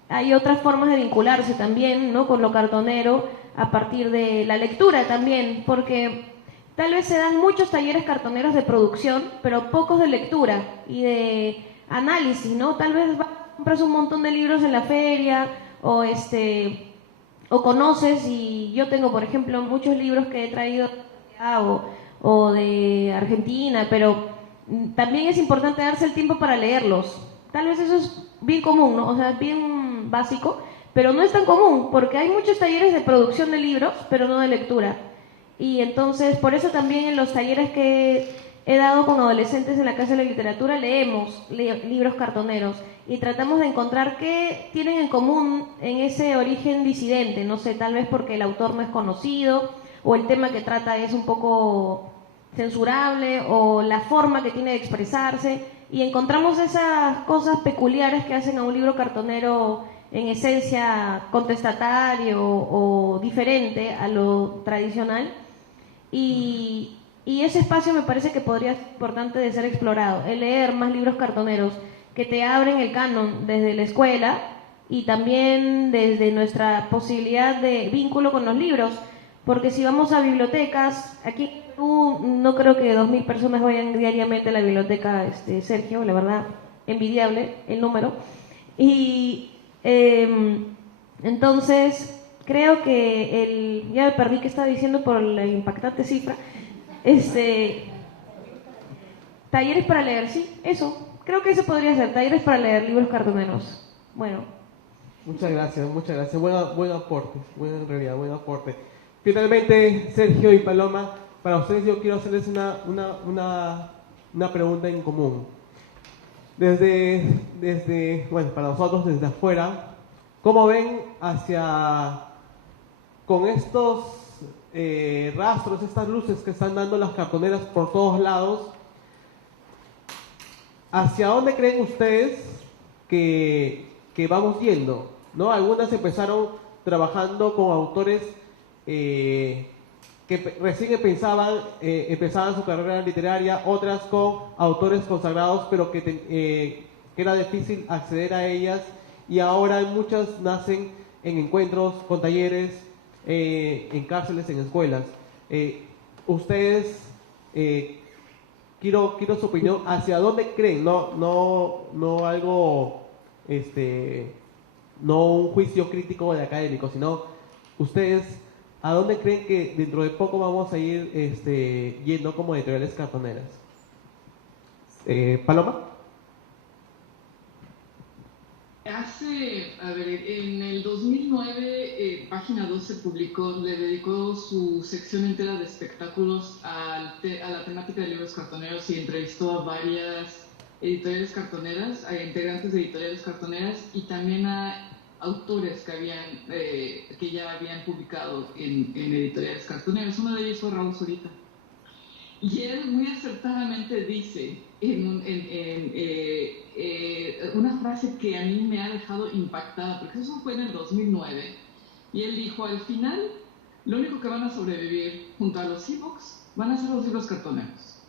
Hay otras formas de vincularse también, ¿no?, con lo cartonero, a partir de la lectura también, porque tal vez se dan muchos talleres cartoneros de producción, pero pocos de lectura y de análisis, ¿no? Tal vez compras un montón de libros en la feria, o conoces, y yo tengo, por ejemplo, muchos libros que he traído o de Argentina, pero también es importante darse el tiempo para leerlos. Tal vez eso es bien común, ¿no? O sea, bien básico, pero no es tan común, porque hay muchos talleres de producción de libros, pero no de lectura. Y entonces, por eso también en los talleres que he dado con adolescentes en la Casa de la Literatura leemos libros cartoneros y tratamos de encontrar qué tienen en común en ese origen disidente. No sé, tal vez porque el autor no es conocido, o el tema que trata es un poco censurable, o la forma que tiene de expresarse, y encontramos esas cosas peculiares que hacen a un libro cartonero en esencia contestatario o diferente a lo tradicional. Y ese espacio me parece que podría ser importante de ser explorado, el leer más libros cartoneros que te abren el canon desde la escuela, y también desde nuestra posibilidad de vínculo con los libros, porque si vamos a bibliotecas, aquí en Perú no creo que 2.000 personas vayan diariamente a la biblioteca, Sergio, la verdad, envidiable el número, y entonces creo que ya me perdí qué estaba diciendo por la impactante cifra. Talleres para leer, sí, eso. Creo que eso podría ser, talleres para leer libros cartoneros. Bueno. Muchas gracias. Buen aporte, en realidad, buen aporte. Finalmente, Sergio y Paloma, para ustedes yo quiero hacerles una pregunta en común. Para nosotros desde afuera, ¿cómo ven con estos rastros, estas luces que están dando las cartoneras por todos lados, hacia dónde creen ustedes que vamos yendo? ¿No? Algunas empezaron trabajando con autores que recién empezaban su carrera literaria, otras con autores consagrados, pero que era difícil acceder a ellas, y ahora muchas nacen en encuentros, con talleres, en cárceles, en escuelas. Ustedes, quiero su opinión, ¿hacia dónde creen? No algo, no un juicio crítico de académico, sino ustedes, ¿a dónde creen que dentro de poco vamos a ir yendo como editoriales cartoneras? ¿Paloma? En el 2009, Página 12 le dedicó su sección entera de espectáculos a la temática de libros cartoneros y entrevistó a varias editoriales cartoneras, a integrantes de editoriales cartoneras y también a autores que ya habían publicado en editoriales cartoneras. Uno de ellos fue Raúl Zurita. Y él muy acertadamente dice una frase que a mí me ha dejado impactada, porque eso fue en el 2009, y él dijo: al final, lo único que van a sobrevivir junto a los e-books van a ser los libros cartoneros.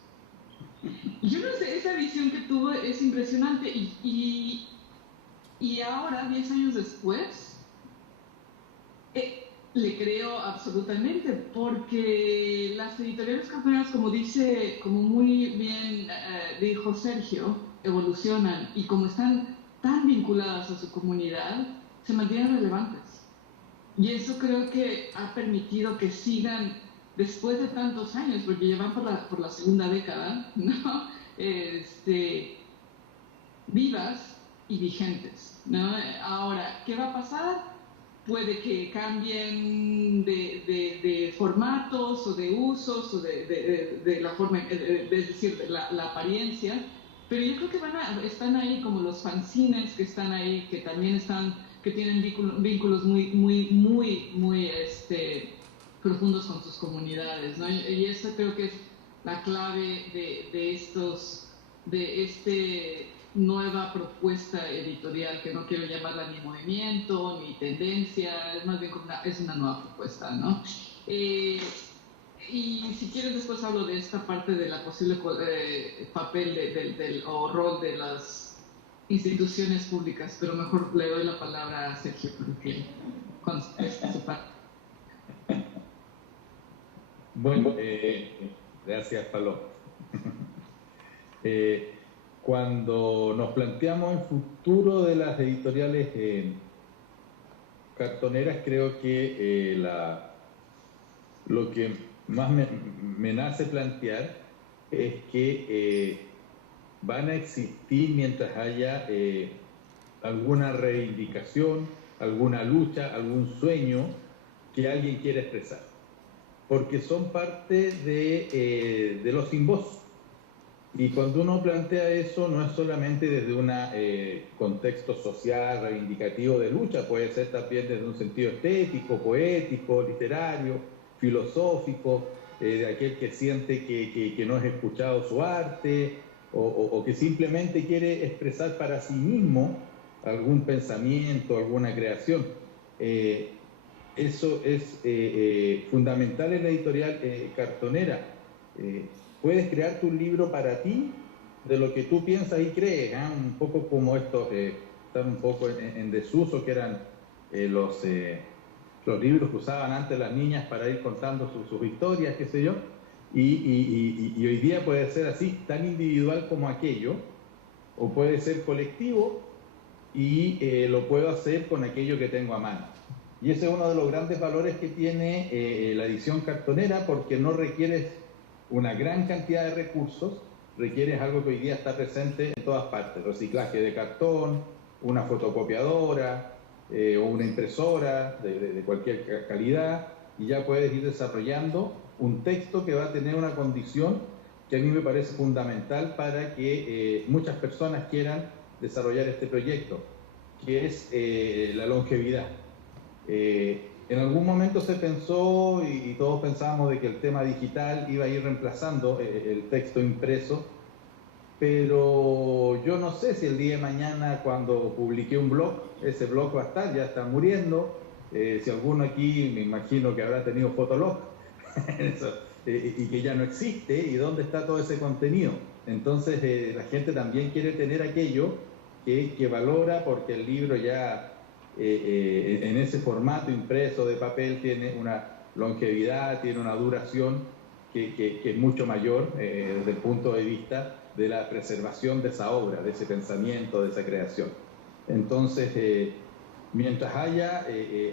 Y yo no sé, esa visión que tuvo es impresionante, y ahora, 10 años después, le creo absolutamente, porque las editoriales cartoneras, como muy bien dijo Sergio, evolucionan, y como están tan vinculadas a su comunidad, se mantienen relevantes. Y eso creo que ha permitido que sigan, después de tantos años, porque ya van por la segunda década, ¿no? Vivas y vigentes, ¿no? Ahora, ¿qué va a pasar? Puede que cambien de formatos o de usos o de la forma, es decir, de la apariencia, pero yo creo que están ahí como los fanzines que están ahí, que también que tienen vínculos muy profundos con sus comunidades, ¿no? Y eso creo que es la clave de nueva propuesta editorial, que no quiero llamarla ni movimiento ni tendencia, es más bien como es una nueva propuesta, ¿no? Y si quieres después hablo de esta parte de la posible papel o rol de las instituciones públicas, pero mejor le doy la palabra a Sergio porque conteste su parte. Bueno, gracias, Paloma. Cuando nos planteamos el futuro de las editoriales cartoneras, creo que lo que más me nace plantear es que van a existir mientras haya alguna reivindicación, alguna lucha, algún sueño que alguien quiera expresar, porque son parte de los sin voz. Y cuando uno plantea eso, no es solamente desde un contexto social, reivindicativo de lucha, puede ser también desde un sentido estético, poético, literario, filosófico, de aquel que siente que no es escuchado su arte, o que simplemente quiere expresar para sí mismo algún pensamiento, alguna creación. Eso es fundamental en la editorial cartonera. Puedes crear tu libro para ti, de lo que tú piensas y crees, un poco como estos están un poco en desuso, que eran los libros que usaban antes las niñas para ir contando sus historias, qué sé yo, y hoy día puede ser así, tan individual como aquello, o puede ser colectivo, y lo puedo hacer con aquello que tengo a mano. Y ese es uno de los grandes valores que tiene la edición cartonera, porque no requiere una gran cantidad de recursos requiere algo que hoy día está presente en todas partes: reciclaje de cartón, una fotocopiadora o una impresora de cualquier calidad, y ya puedes ir desarrollando un texto que va a tener una condición que a mí me parece fundamental para que muchas personas quieran desarrollar este proyecto, que es la longevidad. En algún momento se pensó, y todos pensábamos, de que el tema digital iba a ir reemplazando el texto impreso, pero yo no sé si el día de mañana, cuando publiqué un blog, ese blog va a estar, ya está muriendo. Si alguno aquí, me imagino que habrá tenido Fotolog, y que ya no existe, y dónde está todo ese contenido. Entonces la gente también quiere tener aquello que valora, porque el libro ya en ese formato impreso de papel tiene una longevidad, tiene una duración que es mucho mayor desde el punto de vista de la preservación de esa obra, de ese pensamiento, de esa creación. Entonces, mientras haya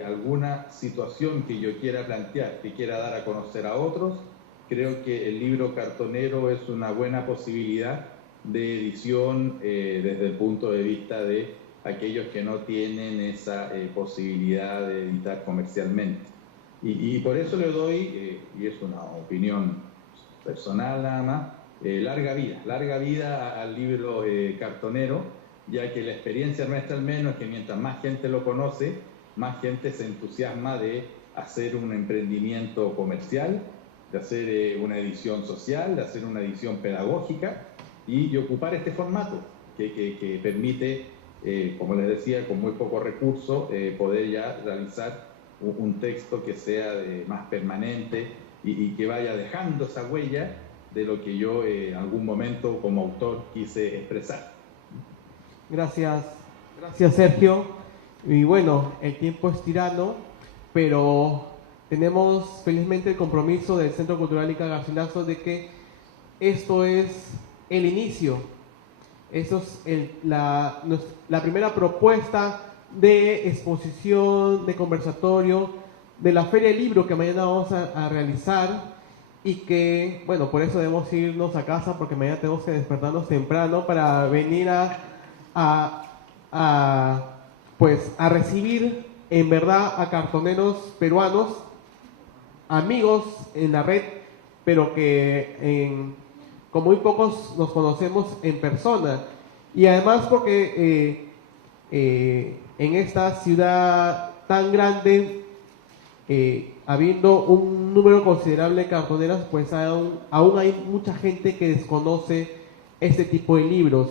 alguna situación que yo quiera plantear, que quiera dar a conocer a otros, creo que el libro cartonero es una buena posibilidad de edición desde el punto de vista de aquellos que no tienen esa posibilidad de editar comercialmente. Y por eso le doy, y es una opinión personal nada más, larga vida al libro cartonero, ya que la experiencia nuestra al menos es que mientras más gente lo conoce, más gente se entusiasma de hacer un emprendimiento comercial, de hacer una edición social, de hacer una edición pedagógica y ocupar este formato que permite, como les decía, con muy pocos recursos, poder ya realizar un texto que sea más permanente y que vaya dejando esa huella de lo que yo en algún momento como autor quise expresar. Gracias Sergio. Y bueno, el tiempo es tirano, pero tenemos felizmente el compromiso del Centro Cultural Ica Garcilaso de que esto es el inicio. Eso es la primera propuesta de exposición, de conversatorio, de la Feria del Libro que mañana vamos a realizar, y que, bueno, por eso debemos irnos a casa, porque mañana tenemos que despertarnos temprano para venir pues a recibir en verdad a cartoneros peruanos, amigos en la red, pero que con muy pocos nos conocemos en persona. Y además porque en esta ciudad tan grande, habiendo un número considerable de cartoneras, pues aún hay mucha gente que desconoce este tipo de libros.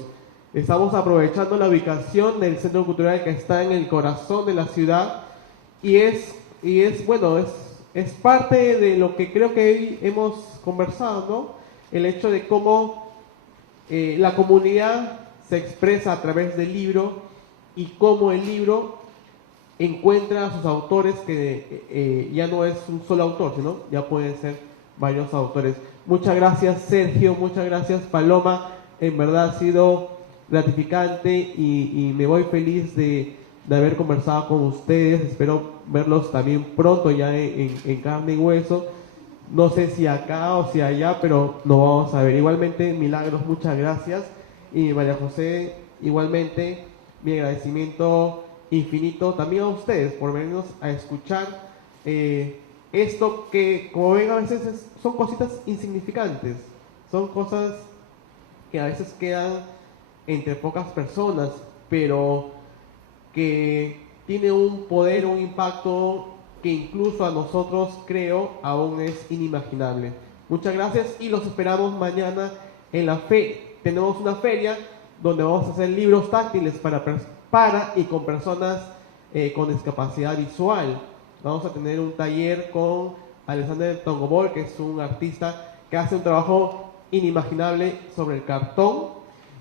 Estamos aprovechando la ubicación del Centro Cultural que está en el corazón de la ciudad, y es parte de lo que creo que hoy hemos conversado, ¿no? El hecho de cómo la comunidad se expresa a través del libro, y cómo el libro encuentra a sus autores, que ya no es un solo autor, sino ya pueden ser varios autores. Muchas gracias Sergio, muchas gracias Paloma, en verdad ha sido gratificante y me voy feliz de haber conversado con ustedes. Espero verlos también pronto ya en carne y hueso. No sé si acá o si allá, pero nos vamos a ver. Igualmente, Milagros, muchas gracias. Y María José, igualmente, mi agradecimiento infinito también a ustedes por venirnos a escuchar esto que, como ven, a veces son cositas insignificantes, son cosas que a veces quedan entre pocas personas, pero que tiene un poder, un impacto que incluso a nosotros, creo, aún es inimaginable. Muchas gracias y los esperamos mañana en la feria. Tenemos una feria donde vamos a hacer libros táctiles para y con personas con discapacidad visual. Vamos a tener un taller con Alexander Tongobol, que es un artista que hace un trabajo inimaginable sobre el cartón.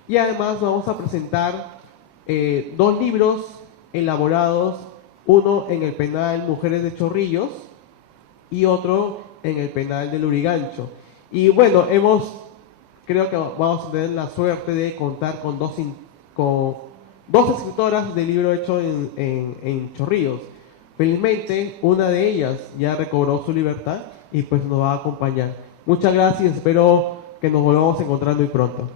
Y además vamos a presentar 2 libros elaborados, uno en el penal Mujeres de Chorrillos y otro en el penal de Lurigancho. Y bueno, creo que vamos a tener la suerte de contar con dos escritoras de libro hecho en Chorrillos. Felizmente, una de ellas ya recobró su libertad y pues nos va a acompañar. Muchas gracias, espero que nos volvamos a encontrar muy pronto.